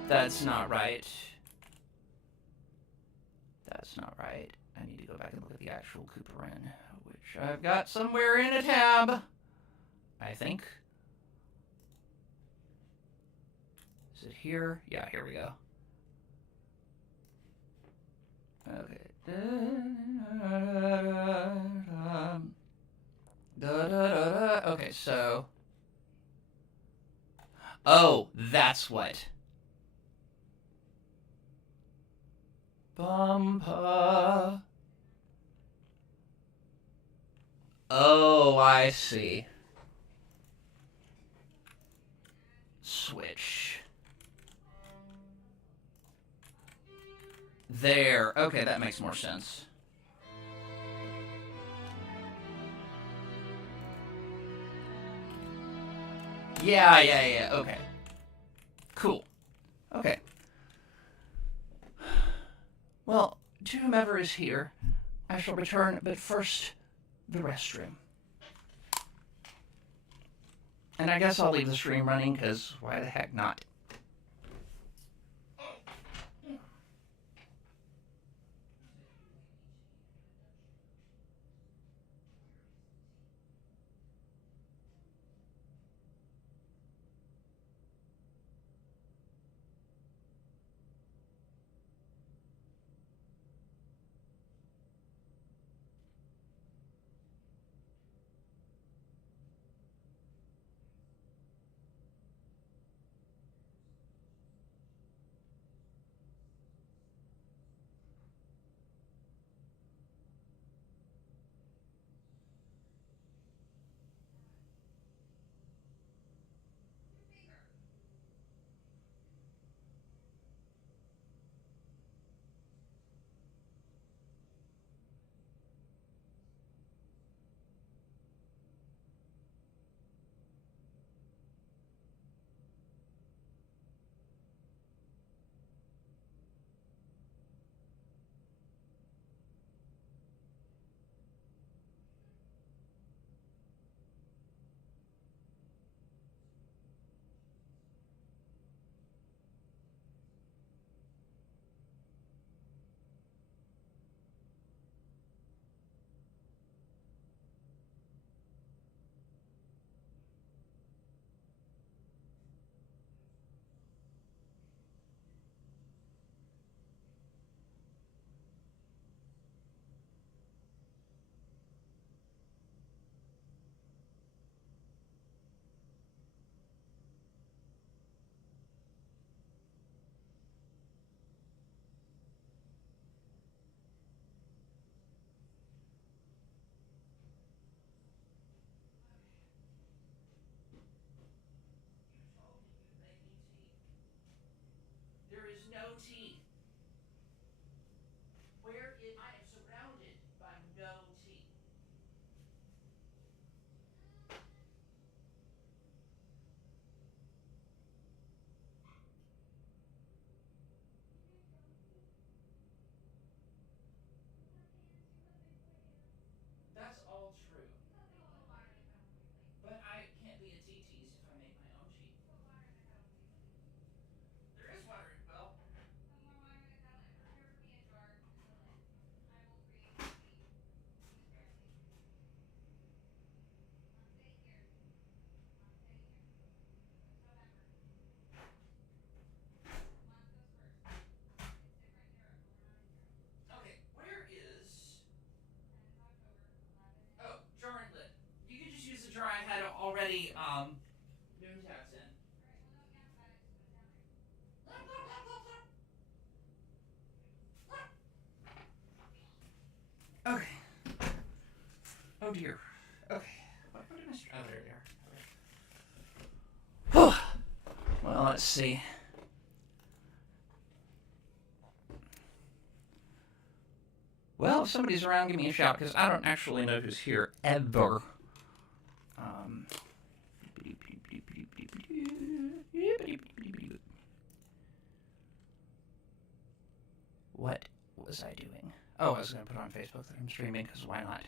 That's not right. That's not right. I need to go back and look at the actual Couperin, which I've got somewhere in a tab. I think. Is it here? Yeah, here we go. Okay. Okay, so. Oh, that's what. Bumpa. Oh, I see. Switch. There. Okay, that makes more sense. Yeah. Okay. Cool. Okay. Well, to whomever is here, I shall return, but first, the restroom. And I guess I'll leave the stream running, because why the heck not? There is no tea. I am surrounded by no tea. That's all true. But I can't be a tea tease if I make my own tea. There is water. Well, had already noon tax in. Okay. Oh dear. Okay. What did I? Oh, there they are. Okay. Well, let's see. Well, if somebody's around, give me a shout, because I don't actually know who's here ever. What was I doing? Oh, I was going to put on Facebook that I'm streaming, because why not?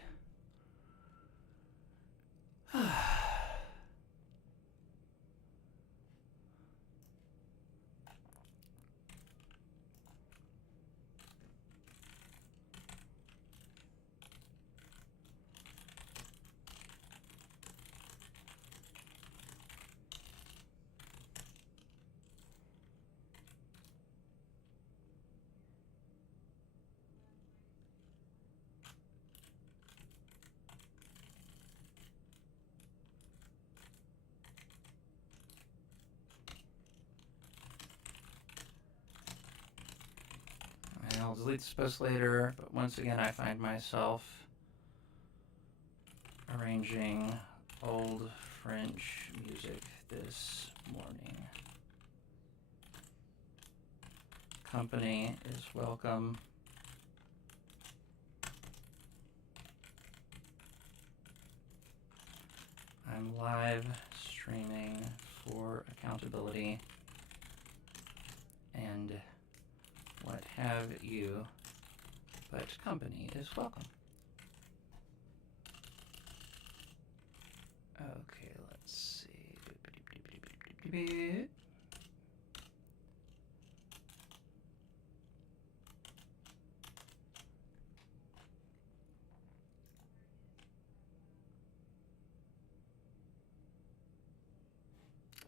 I'll delete this post later, but once again I find myself arranging old French music this morning. Company is welcome. I'm live streaming for accountability and what have you, but company is welcome. Okay, let's see.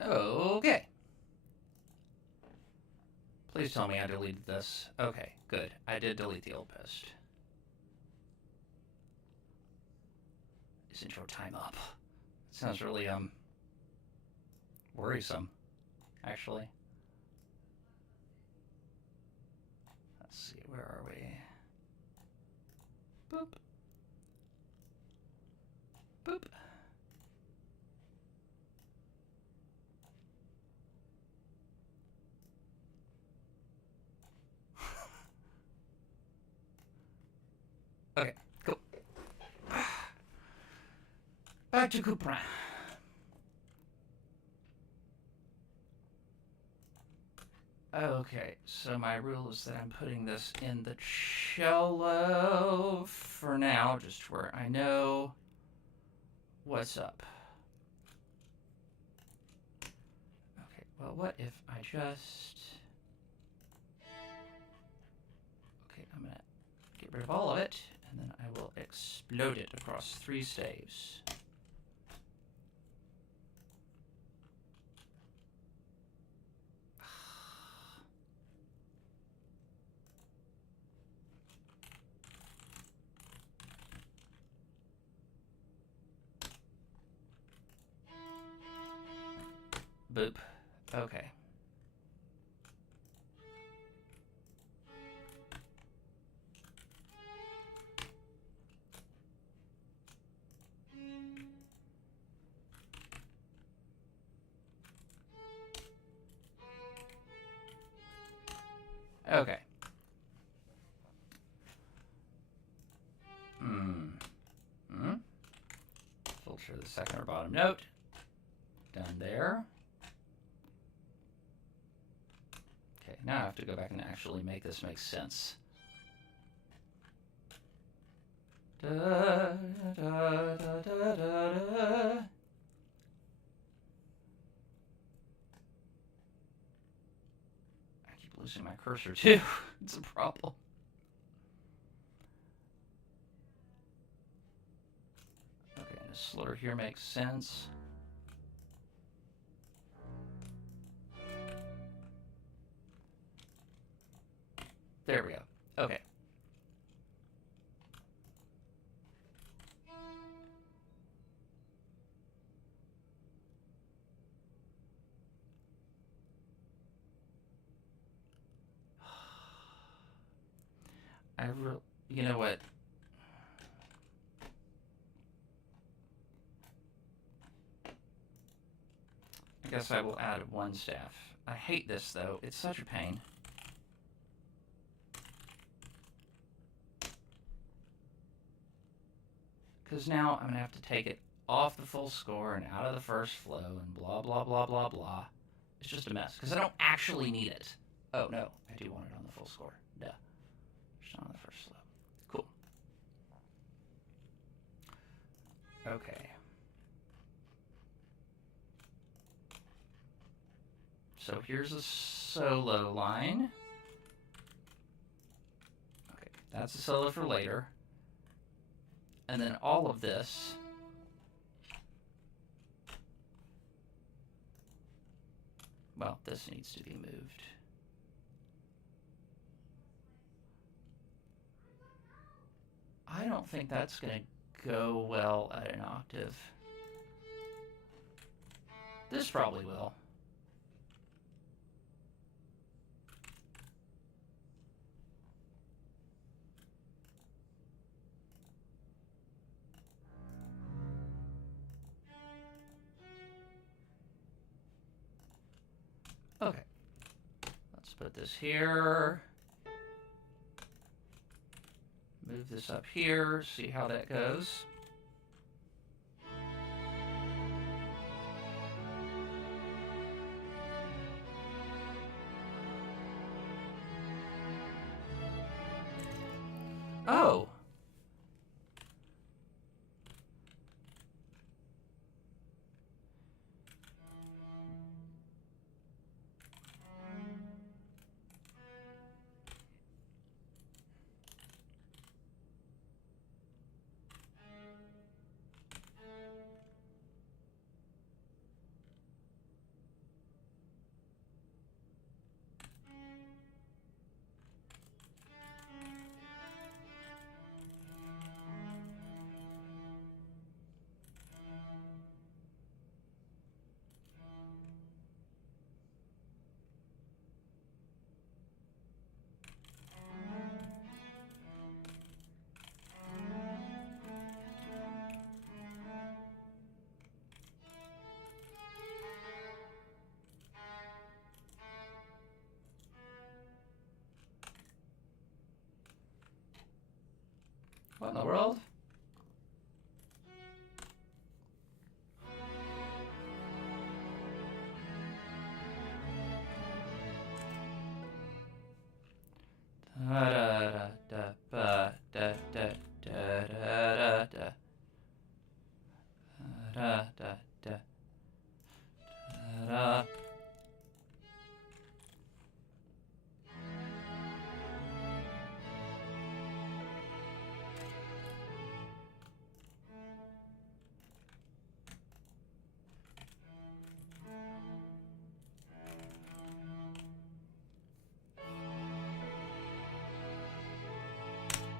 Okay. Please tell me I deleted this. Okay, good. I did delete the old post. Is intro time up? It sounds really, worrisome, actually. Let's see, where are we? Boop. Boop. Okay, cool. Back to Couperin. Okay, so my rule is that I'm putting this in the cello for now, just where I know what's up. Okay, well, what if I just... Okay, I'm gonna get rid of all of it, and then I will explode it across 3 staves. Boop. Okay. Okay. Filter the second or bottom note. Done there. Okay, now I have to go back and actually make this make sense. Da, da, da, da, da, da. I keep losing my cursor too. It's a problem. Okay, and the slur here makes sense. There we go. Okay. You know what? I guess I will add one staff. I hate this, though. It's such a pain. Because now I'm going to have to take it off the full score and out of the first flow and blah, blah, blah, blah, blah. It's just a mess. Because I don't actually need it. Oh, no. I do want it on the full score. Duh. Just not on the first flow. Cool. Okay. So here's a solo line. Okay, that's a solo for later. And then all of this well, this needs to be moved. I don't think that's going to go well at an octave. This probably will. Okay. Let's put this here. Move this up here, see how that goes. Oh. What in the world?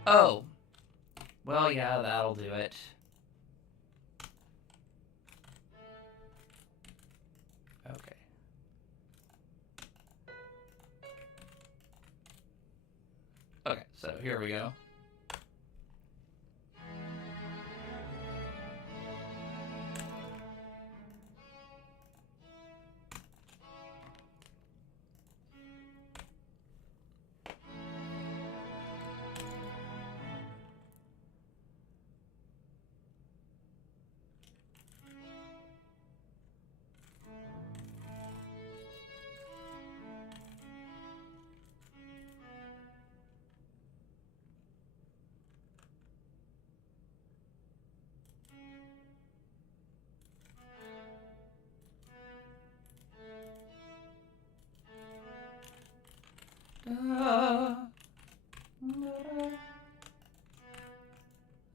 Oh. Well, yeah, that'll do it. Okay. Okay, so here we go.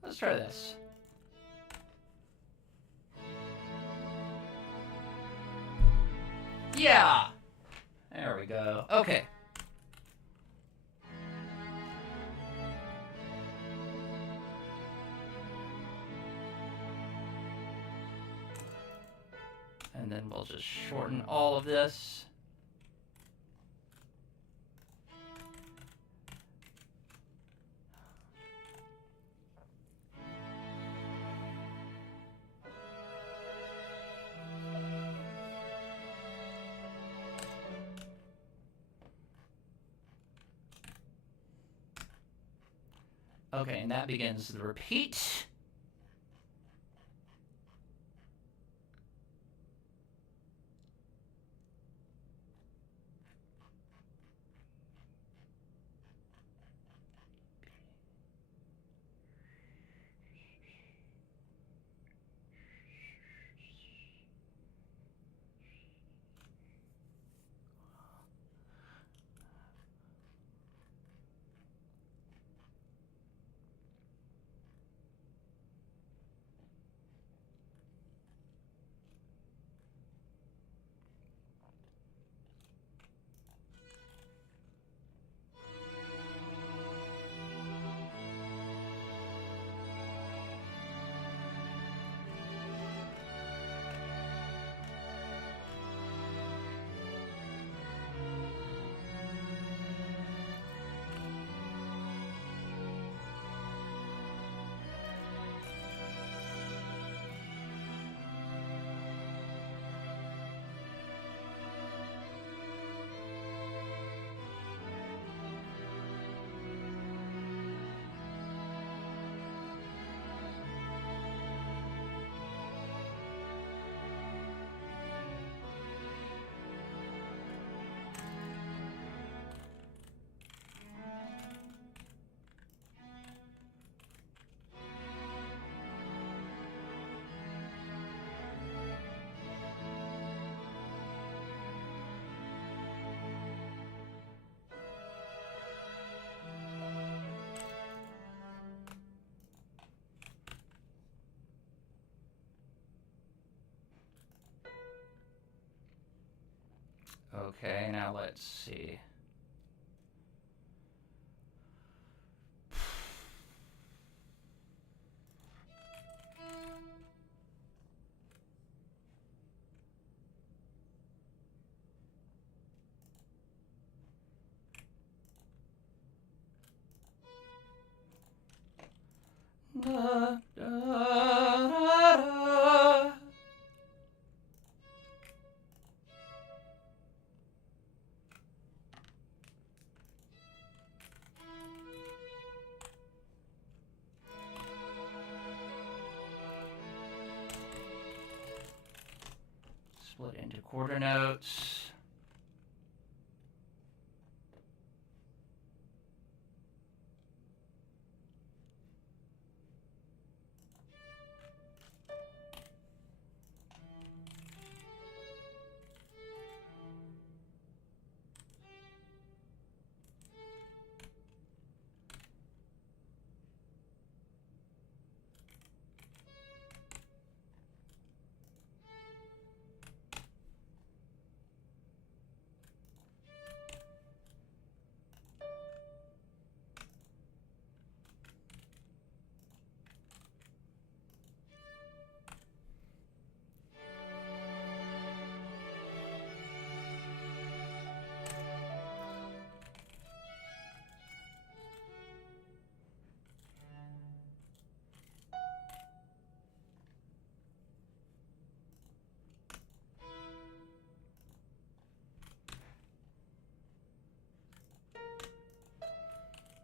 Let's try this. Yeah! There we go. Okay. And then we'll just shorten all of this. Okay, and that begins the repeat. Okay, now let's see. Da, da, da. Split into quarter notes.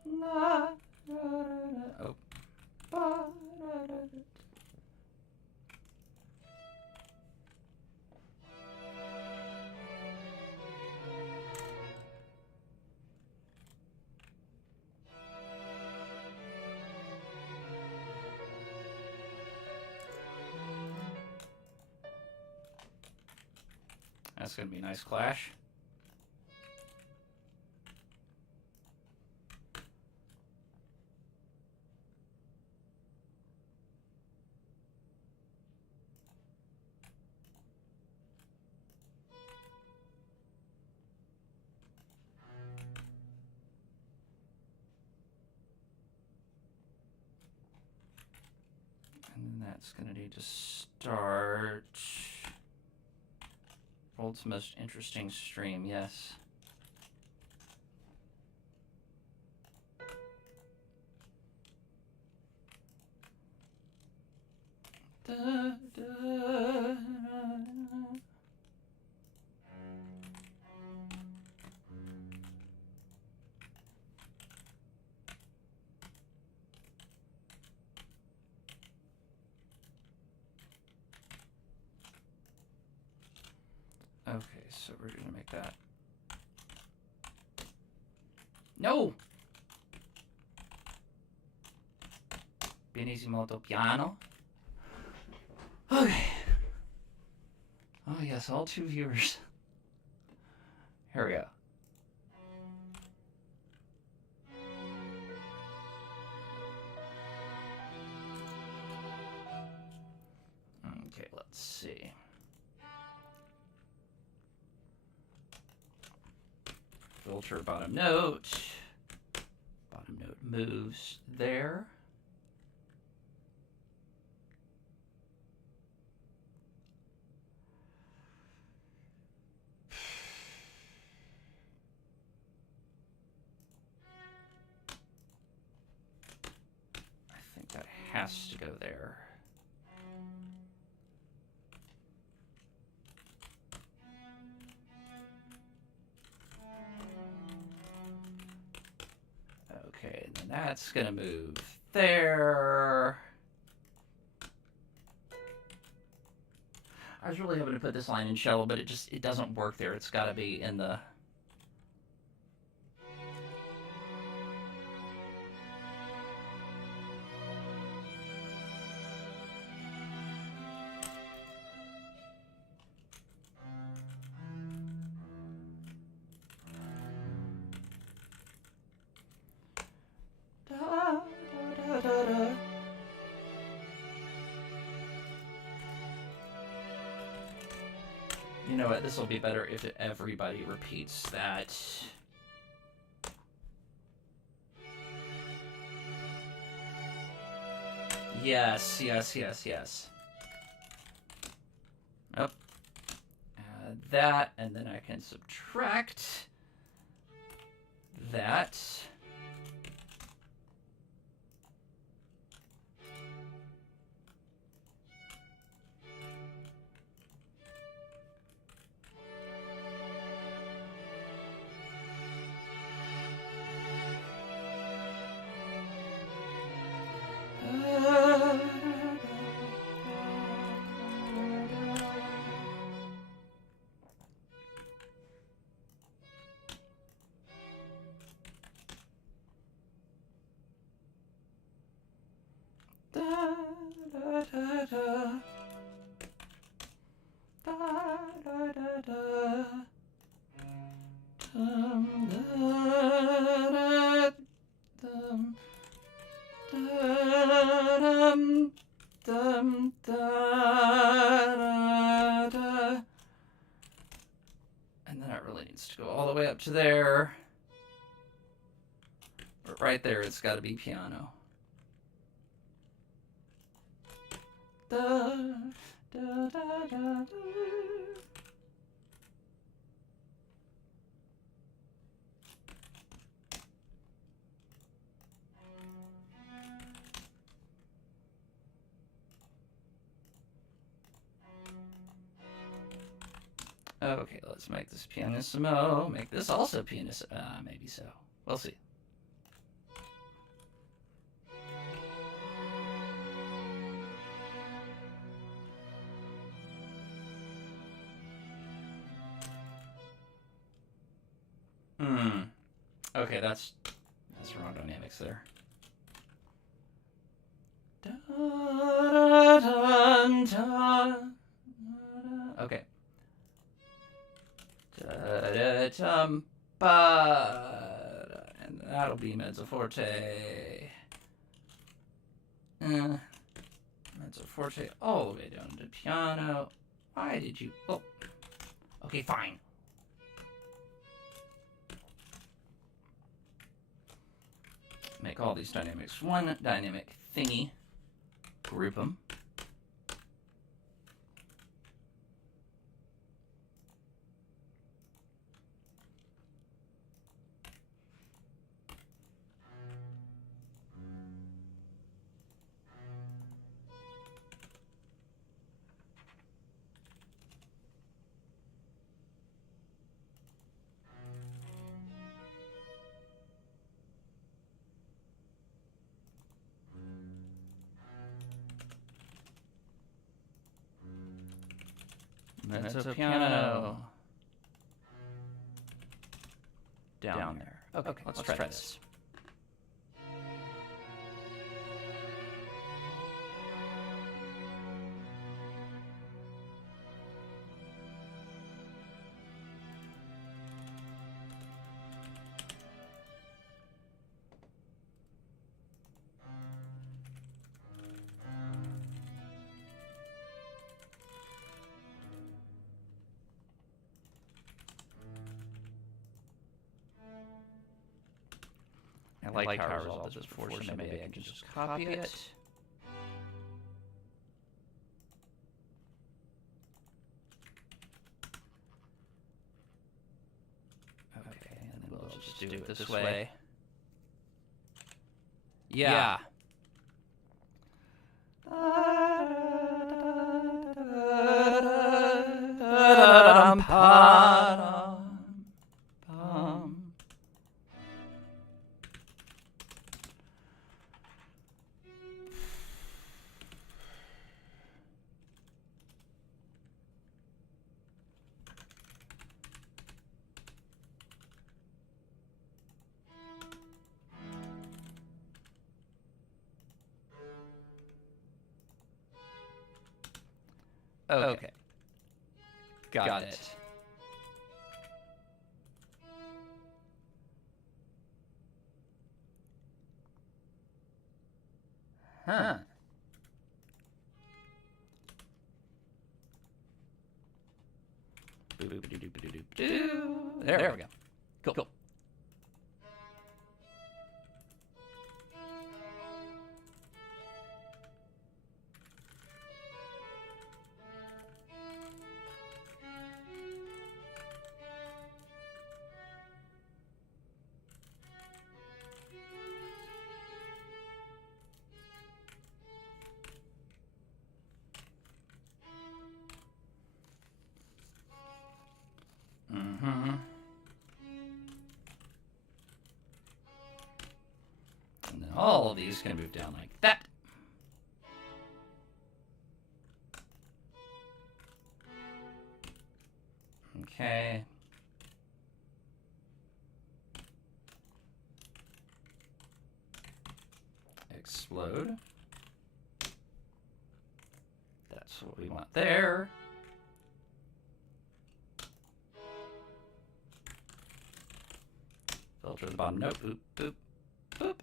Na, da, da, da. Oh. Ba, da, da, da. That's gonna be a nice clash. And that's gonna need to start. World's most interesting stream, yes. Da, da, da. Okay, so we're gonna make that. No! Pianissimo piano. Okay. Oh yes, all 2 viewers. Here we go. Okay, let's see. Filter bottom note. Bottom note moves there. I think that has to go there. Okay, and then that's gonna move there. I was really hoping to put this line in cello, but it doesn't work there. It's gotta be in the... You know what? This will be better if everybody repeats that. Yes, yes, yes, yes. Oh. Add that, and then I can subtract that. And then it really needs to go all the way up to there. But right there, it's got to be piano. Da, da, da, da, da. Okay, let's make this pianissimo. Make this also pianissimo. Maybe so. We'll see. Okay, that's the wrong dynamics there. Okay. And that'll be mezzo forte. Mezzo forte all the way down to piano. Why did you... Oh. Okay, fine. Make all these dynamics one dynamic thingy. Group them. Mezzo piano. down there. Okay, let's try this. I like how I resolved this before, so maybe I can just copy it. Okay, and then we'll just do it this way. Yeah. Okay. Got it. Huh. There we go. Cool. And then all of these can move down like that. Okay. Explode. That's what we want there. Filter the bottom note. Boop, boop, boop.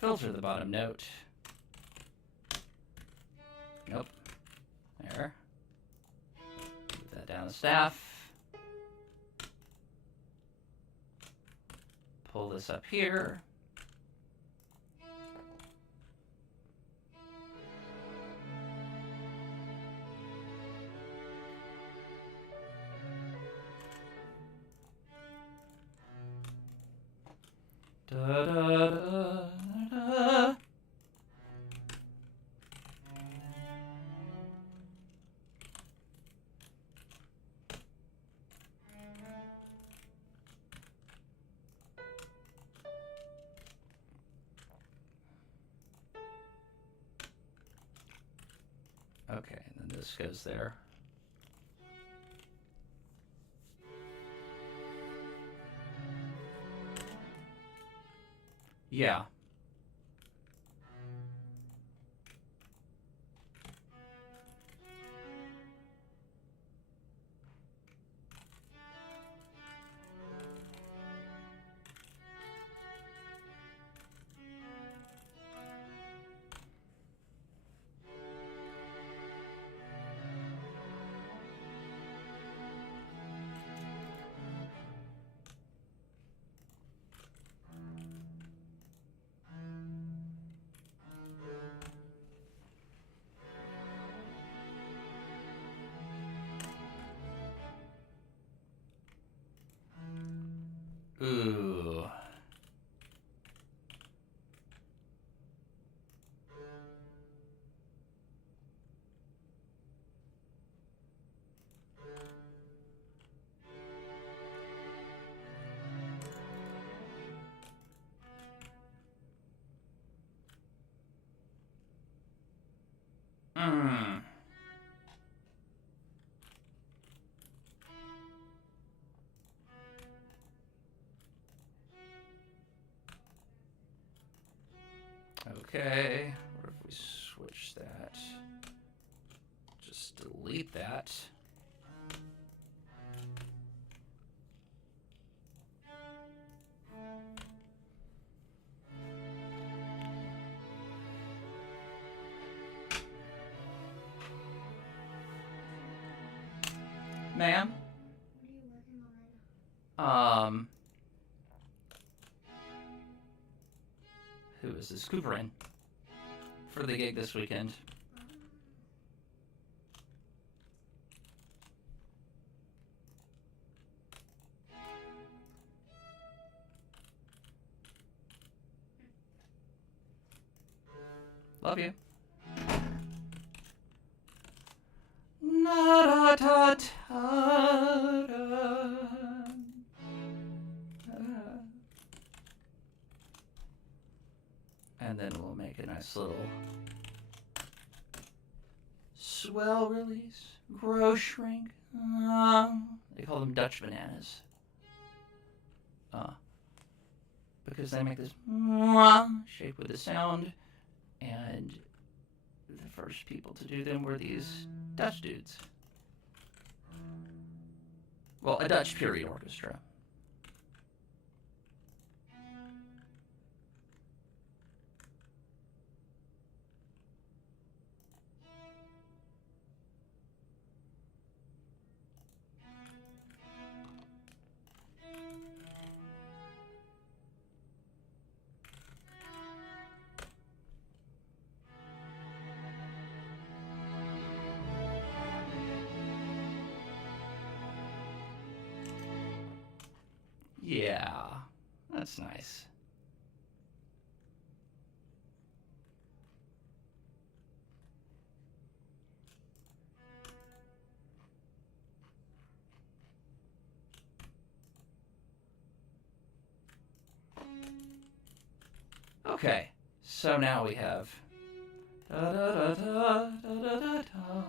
Filter the bottom note. Nope. There. Move that down the staff. Pull this up here. Da, da, da, da. Okay, and then this goes there. Yeah. Ooh. that. Ma'am? What are you working on right now? Who is this? Cooperin. For the gig this weekend. Love you. And then we'll make a nice little swell release. Grow shrink. They call them Dutch bananas. Because they make this shape with the sound. And the first people to do them were these Dutch dudes. Well, a Dutch period orchestra. Yeah, that's nice. Okay, so now we have. Da, da, da, da, da, da, da, da.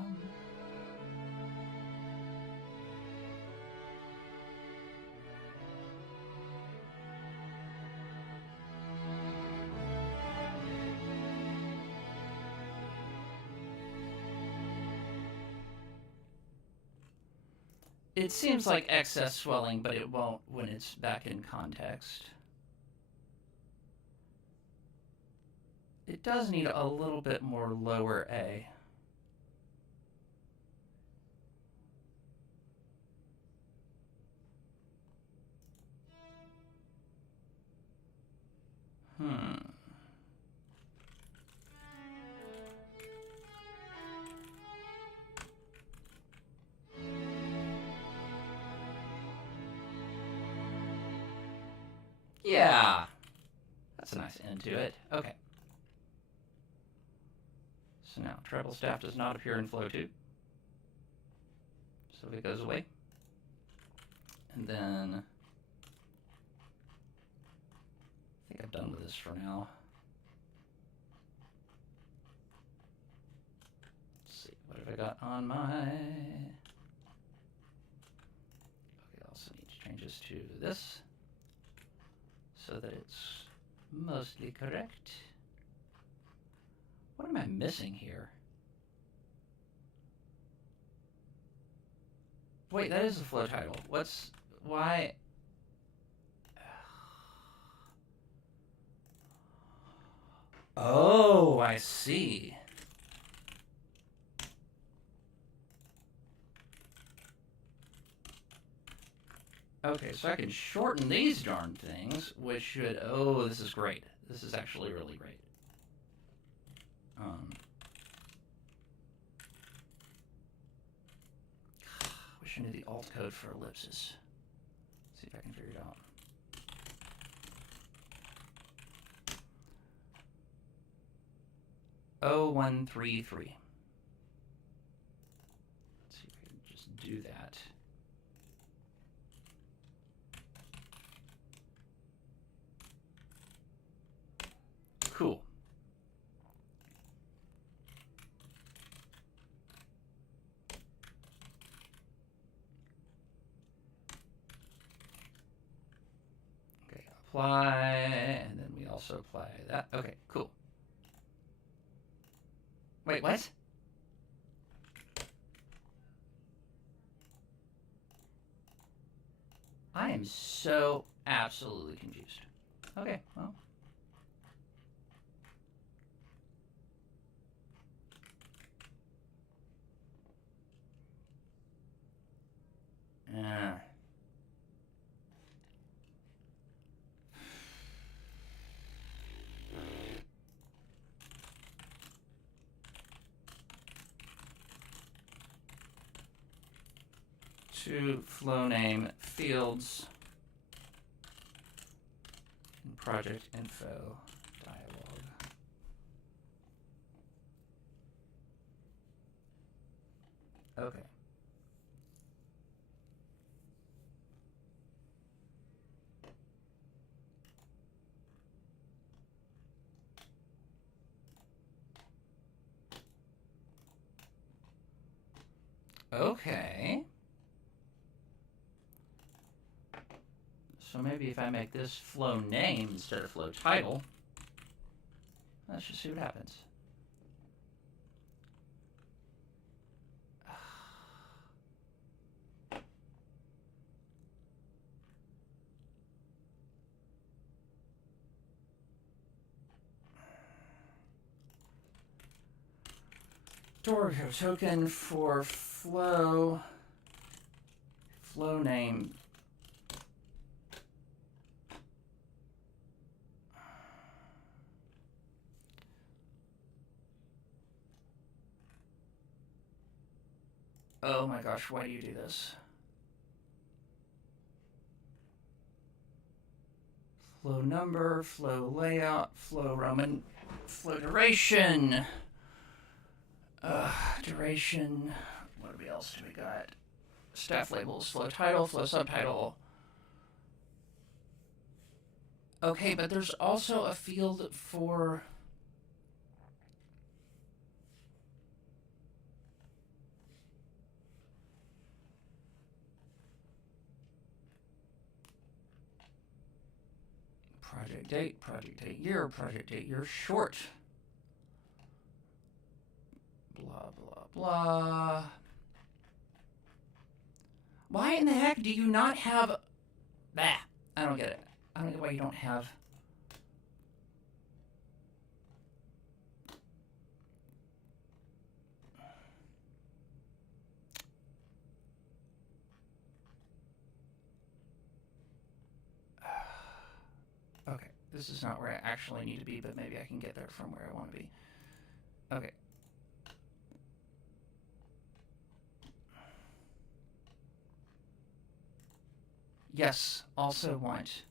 It seems like excess swelling, but it won't when it's back in context. It does need a little bit more lower A. Yeah. That's a nice end to it. Okay. So now, treble staff does not appear in flow 2. So it goes away. And then... I think I'm done with this for now. Let's see, what have I got on my... Okay, I also need to change this to this, so that it's mostly correct. What am I missing here? Wait, that is the flow title. Why? Oh, I see. Okay, so I can shorten these darn things, which should... Oh, this is great. This is actually really great. Wish I knew the alt code for ellipsis. See if I can figure it out. Oh, 133. Let's see if I can just do that. Cool. Okay, apply, and then we also apply that. Okay, cool. Wait, what? am so absolutely confused. Okay, well. To flow name fields in project info dialog. Okay. Okay. So maybe if I make this flow name instead of flow title, let's just see what happens. Dorico token for flow name. Oh my gosh, why do you do this? Flow number, flow layout, flow Roman, flow duration. Duration. What else do we got? Staff labels, flow title, flow subtitle. Okay, but there's also a field for project date year, short. Blah, blah, blah. Why in the heck do you not have... Bah, I don't get it. I don't get why you don't have... Okay, this is not where I actually need to be, but maybe I can get there from where I want to be. Okay. Yes, also want,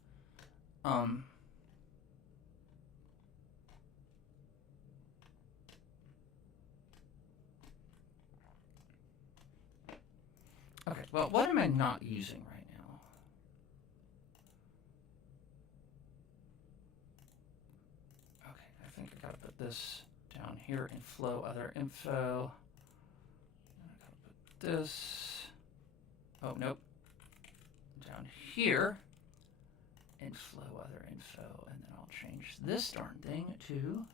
okay, well, what am I not using right now? Okay, I think I gotta put this down here in flow other info. I gotta put this, oh, nope, down here in flow other info, and then I'll change this darn thing to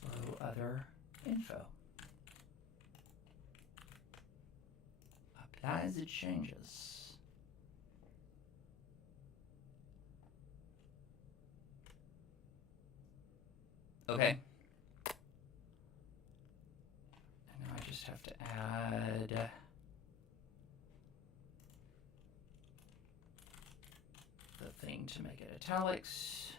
flow other info. Apply the changes. Okay. And now I just have to add the thing to make it italics.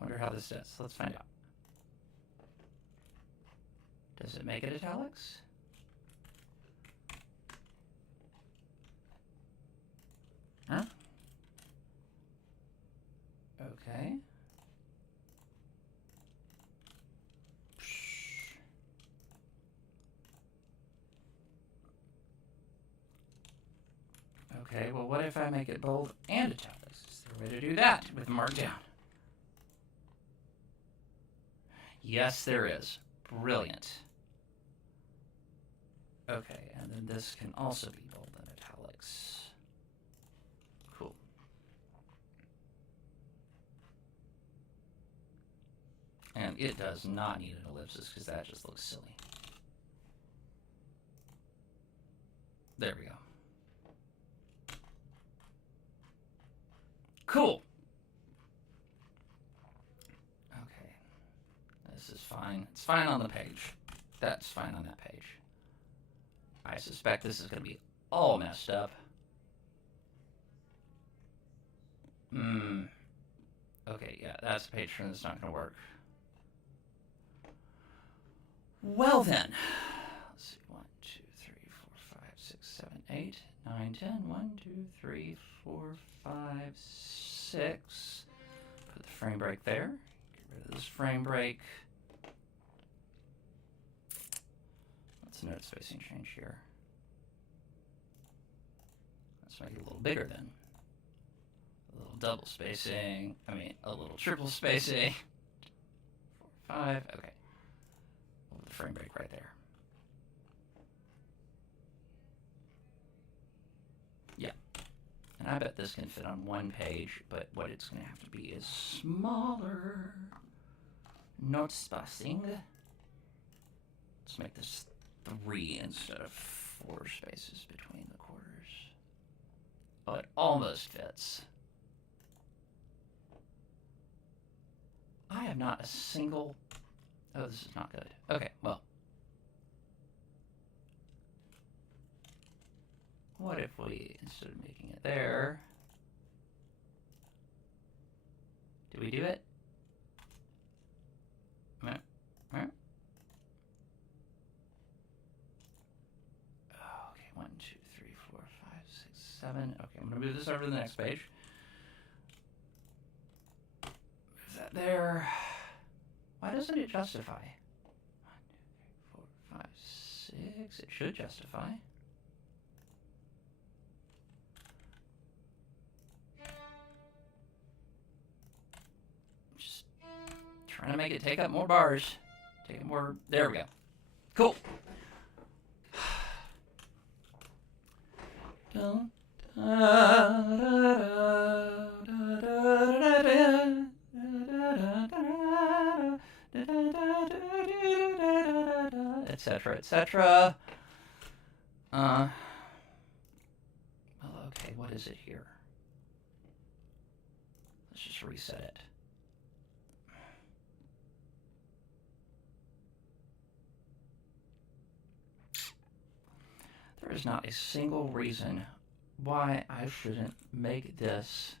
Wonder how this does. Let's find out. Does it make it italics? Huh? Okay. Okay, well, what if I make it bold and italics? Is there a way to do that with Markdown? Yes, there is. Brilliant. Okay, and then this can also be bold and italics. Cool. And it does not need an ellipsis because that just looks silly. There we go. Cool. Okay. This is fine. It's fine on the page. That's fine on that page. I suspect this is going to be all messed up. Okay, yeah, that's a page turn that's not going to work. Well then. Let's see. 1, 2, 3, 4, 5, 6, 7, 8, 9, 10. 1, 2, 3, 4, 5, 6. Put the frame break there. Get rid of this frame break. Let's note spacing change here. Let's make it a little bigger then. A little double spacing. I mean, a little triple spacing. 4, 5. Okay. We'll put the frame break right there. Yeah. And I bet this can fit on one page, but what it's going to have to be is smaller. Note spacing. Let's make this 3 instead of 4 spaces between the quarters. Oh, it almost fits. I have not a single... Oh, this is not good. Okay, well. What if we, instead of making it there... Did we do it? Okay, 1, 2, 3, 4, 5, 6, 7. Okay, I'm going to move this over to the next page. Move that there. Why doesn't it justify? 1, 2, 3, 4, 5, 6. It should justify. Just trying to make it take up more bars. Take it more. There we go. Cool. Etc. Etc. Well, okay, what is it here? Let's just reset it. There is not a single reason why I shouldn't make this.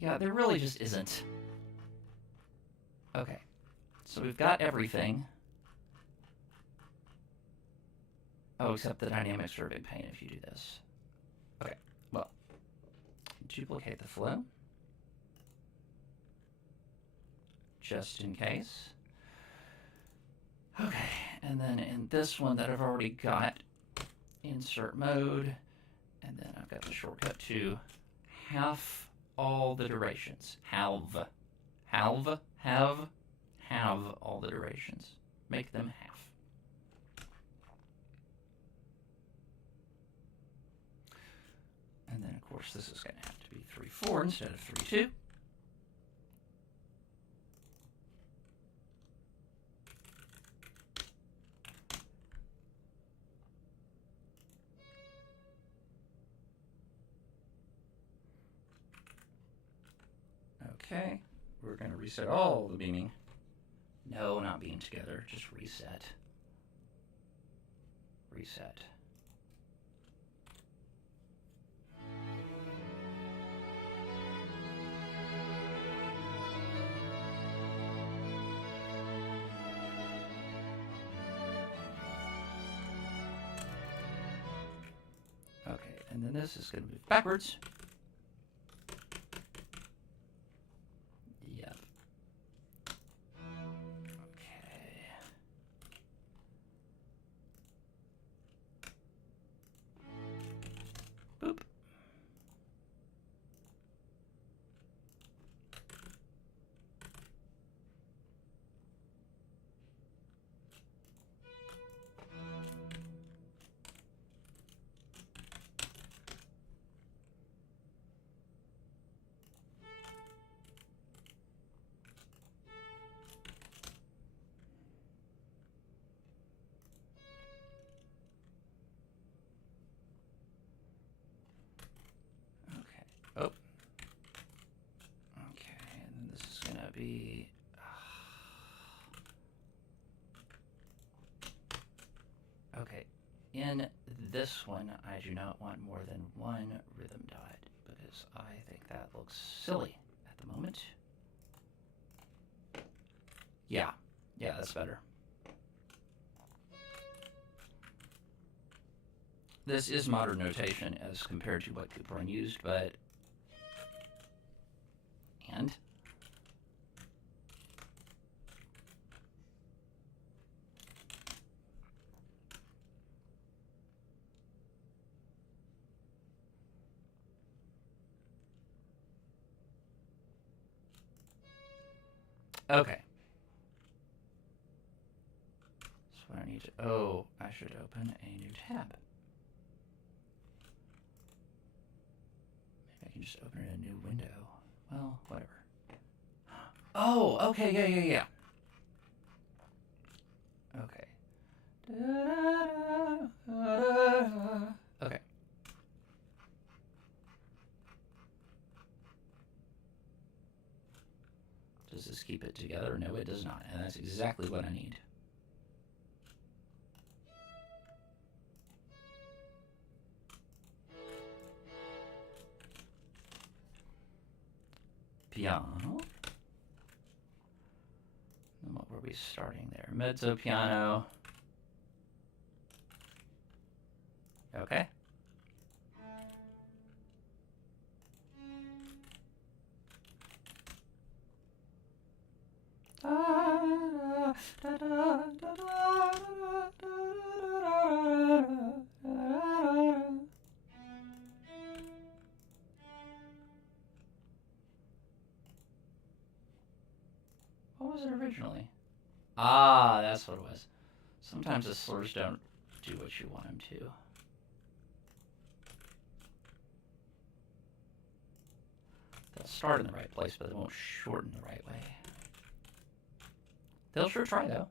Yeah, there really just isn't. Okay, so we've got everything. Oh, except the dynamics are a big pain if you do this. Okay, well, duplicate the flow. Just in case. Okay, and then in this one that I've already got, insert mode, and then I've got the shortcut to half all the durations. Halve all the durations. Make them half. And then, of course, this is going to have to be 3-4 instead of 3-2. Okay, we're going to reset all the beaming. No, not beam together, just reset. Reset. Okay, and then this is going to move backwards. Yep. Okay. Boop. be... Okay, in this one, I do not want more than one rhythm dot because I think that looks silly at the moment. Yeah, that's better. This is modern notation as compared to what Couperin used, but... And? Okay. So what I need to... Oh, I should open a new tab. Maybe I can just open it in a new window. Well, whatever. Oh, okay, yeah. Okay. Okay. Does this keep it together? No, it does not. And that's exactly what I need. Piano. And what were we starting there? Mezzo piano. Okay. What was it originally? Ah, that's what it was. Sometimes the slurs don't do what you want them to. They'll start in the right place, but they won't shorten the right way. They'll sure try, though.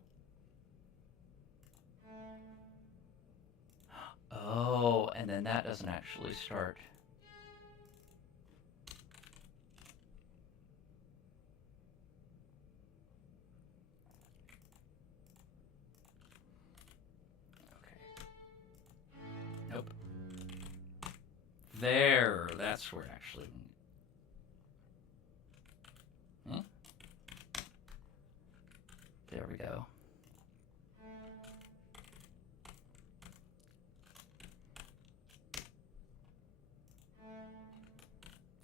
Oh, and then that doesn't actually start. Okay. Nope. There, that's where it actually... Huh? There we go.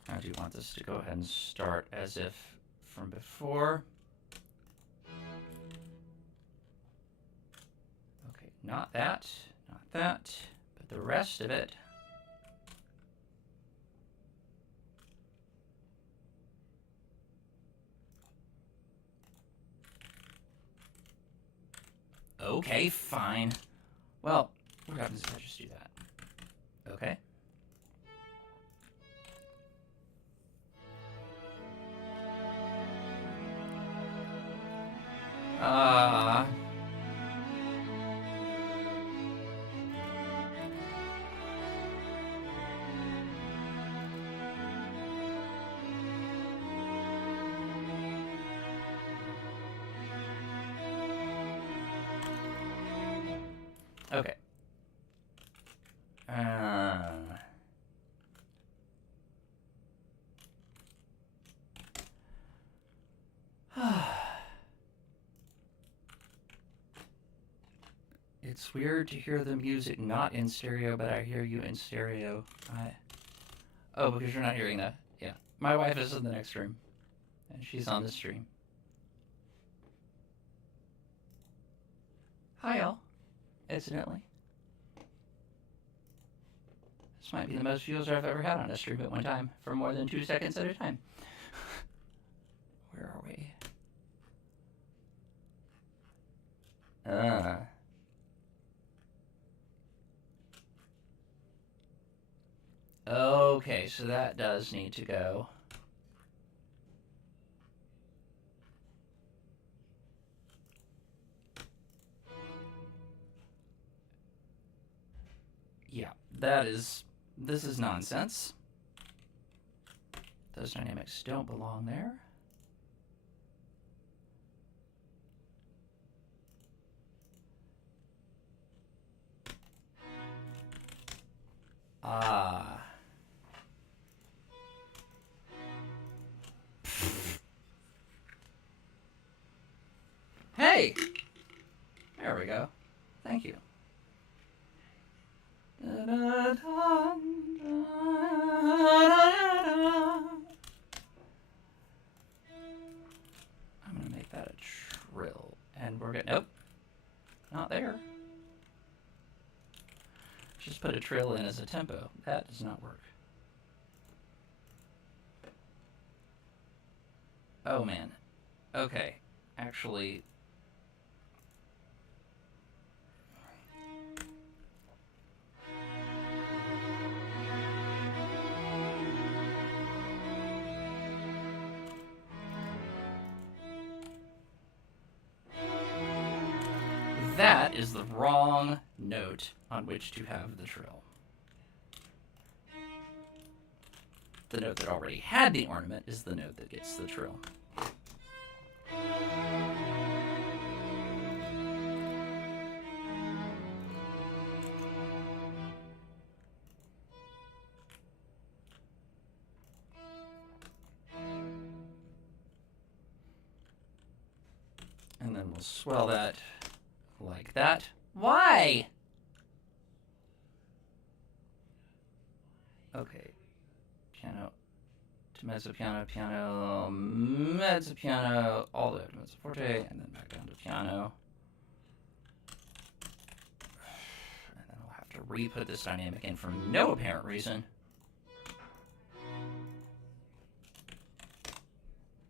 I do want this to go ahead and start as if from before. Okay, not that, but the rest of it. Okay, fine. Well, what happens if I just do that? Okay. Okay. It's weird to hear the music not in stereo, but I hear you in stereo. Oh, because you're not hearing that. Yeah. My wife is in the next room, and she's on the stream. Hi, y'all. Incidentally. This might be the most views I've ever had on a stream at one time, for more than 2 seconds at a time. Where are we? Okay, so that does need to go. Yeah, this is nonsense. Those dynamics don't belong there. Ah. Hey! There we go. Thank you. I'm gonna make that a trill. And we're gonna... Nope. Not there. Just put a trill in as a tempo. That does not work. Oh, man. Okay. Actually... That is the wrong note on which to have the trill. The note that already had the ornament is the note that gets the trill. And then we'll swell that like that. Why? Okay. Piano to mezzo piano, piano, mezzo piano, all the way to mezzo forte, and then back down to piano. And then I'll have to re-put this dynamic in for no apparent reason.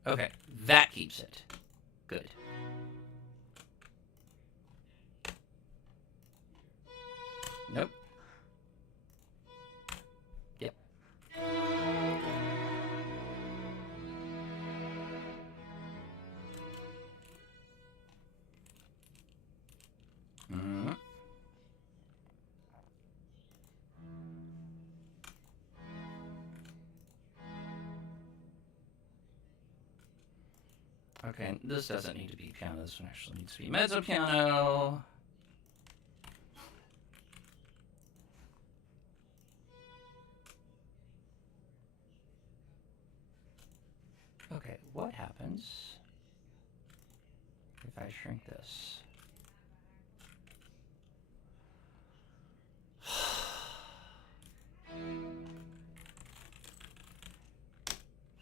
Okay, that keeps it. Good. Nope. Yep. Mm-hmm. Okay, this doesn't need to be piano. This one actually needs to be mezzo piano. Okay, what happens if I shrink this?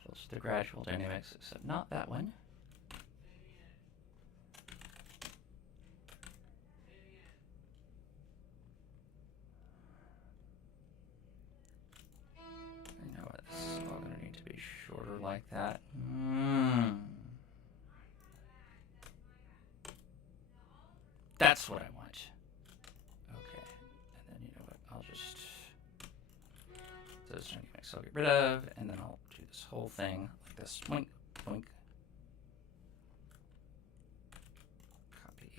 Fills the gradual dynamics, except not that one. You know what? This is all going to need to be shorter like that. That's what I want. Okay, and then you know what? I'll just those dynamics I'll get rid of, and then I'll do this whole thing like this. Boink, boink. Copy.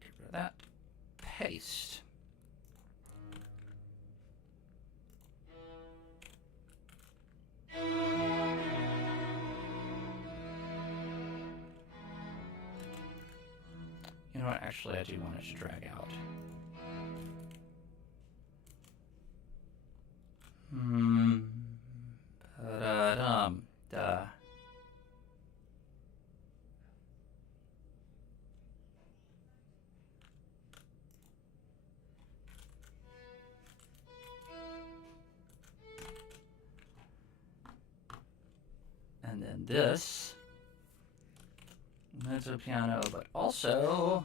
Get rid of that. Paste. You know what? Actually, I do want it to drag out. Duh. And then this mezzo piano, but also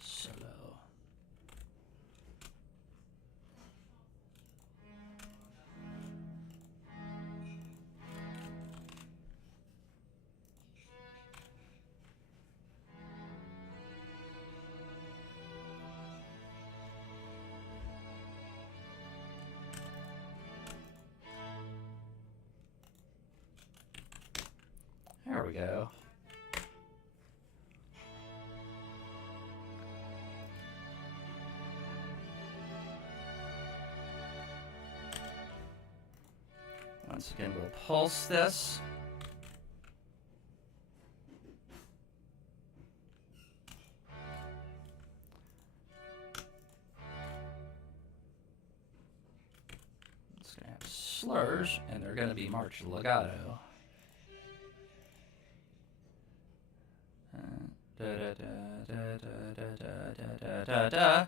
solo. There we go. Once again, we'll pulse this. slurs, and they're gonna be march legato. Da da da da da da da da da.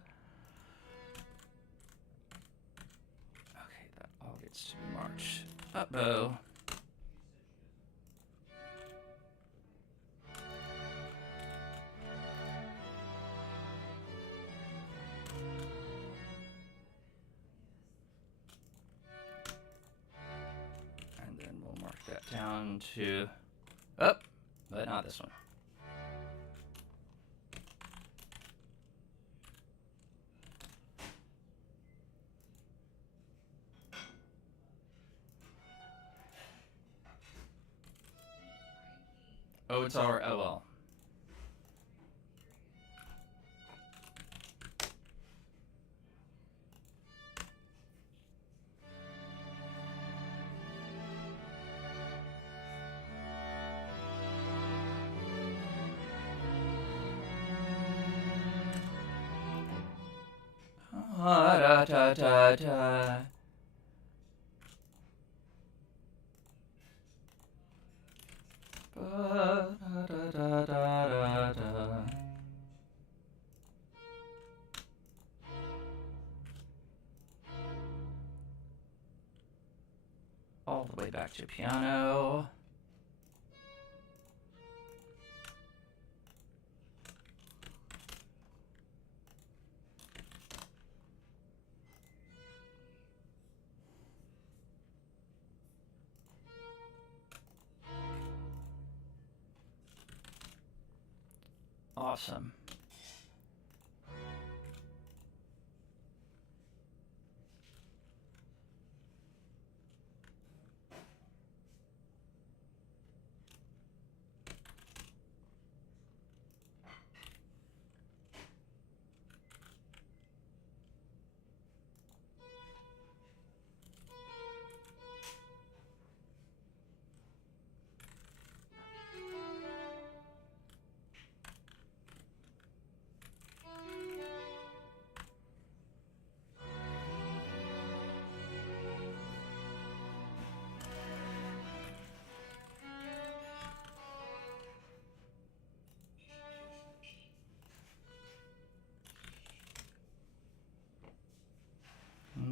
Okay, that all gets to be marched. Up-bow. And then we'll mark that down to up, but not this one. Oh, it's our oh well. Da da da da. Da da da da da. All the way back to piano. Awesome.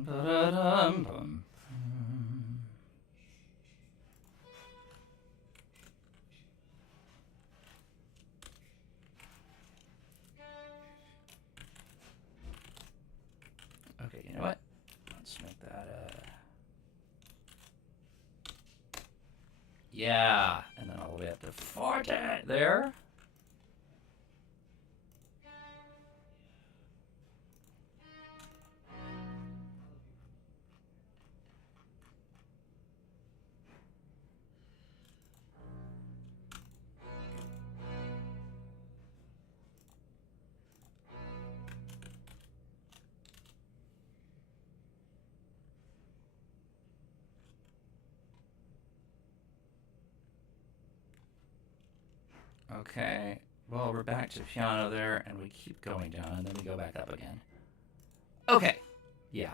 Ba-da-dum-bum. Okay, you know what? Let's make that yeah, and then all the way up to 40 there. Okay, well, we're back to piano there, and we keep going down, and then we go back up again. Okay, yeah.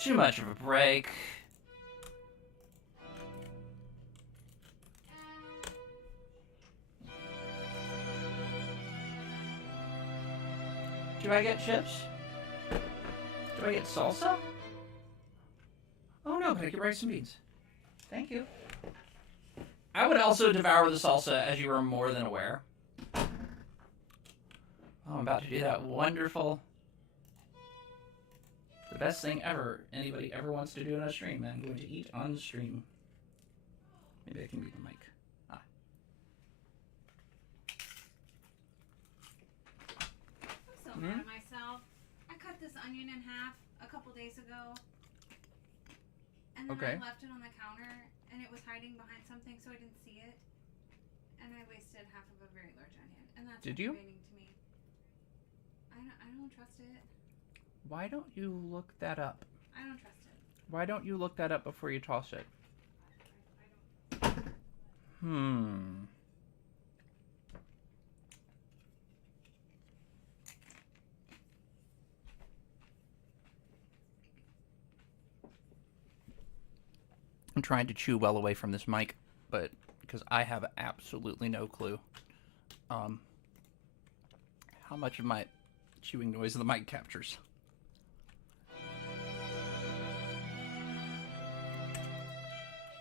Too much of a break. Do I get chips? Do I get salsa? Oh no, but I get rice and beans. Thank you. I would also devour the salsa, as you are more than aware. Oh, I'm about to do that wonderful... The best thing ever anybody ever wants to do on a stream. I'm going to eat on the stream. Maybe I can mute the mic. Ah. I'm so mad at myself. I onion in half a couple days ago. And then Okay. I left it on the counter, and it was hiding behind something, so I didn't see it. And I wasted half of a very large onion, and that's Did you? aggravating to me. I don't trust it. Why don't you look that up? I don't trust it. Why don't you look that up before you toss it? I don't. I'm trying to chew well away from this mic, but because I have absolutely no clue how much of my chewing noise the mic captures.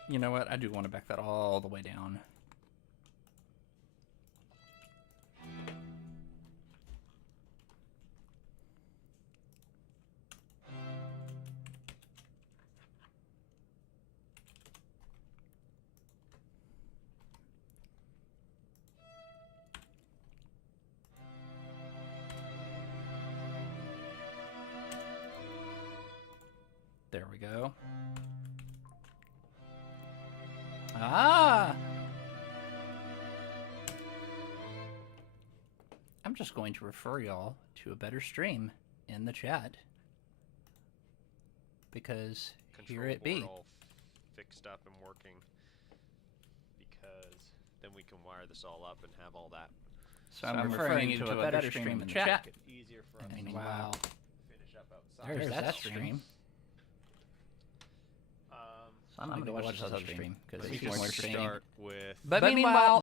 You know what? I do want to back that all the way down. There we go. Ah! I'm just going to refer y'all to a better stream in the chat. Because Control here it board be. all fixed up and working. Because then we can wire this all up and have all that. So I'm referring you to a better stream in the chat. Make it easier for us And to wow. finish up outside. There's that stream. Um, So I'm going to go watch this other stream because let me it's more just exciting. start with. But meanwhile,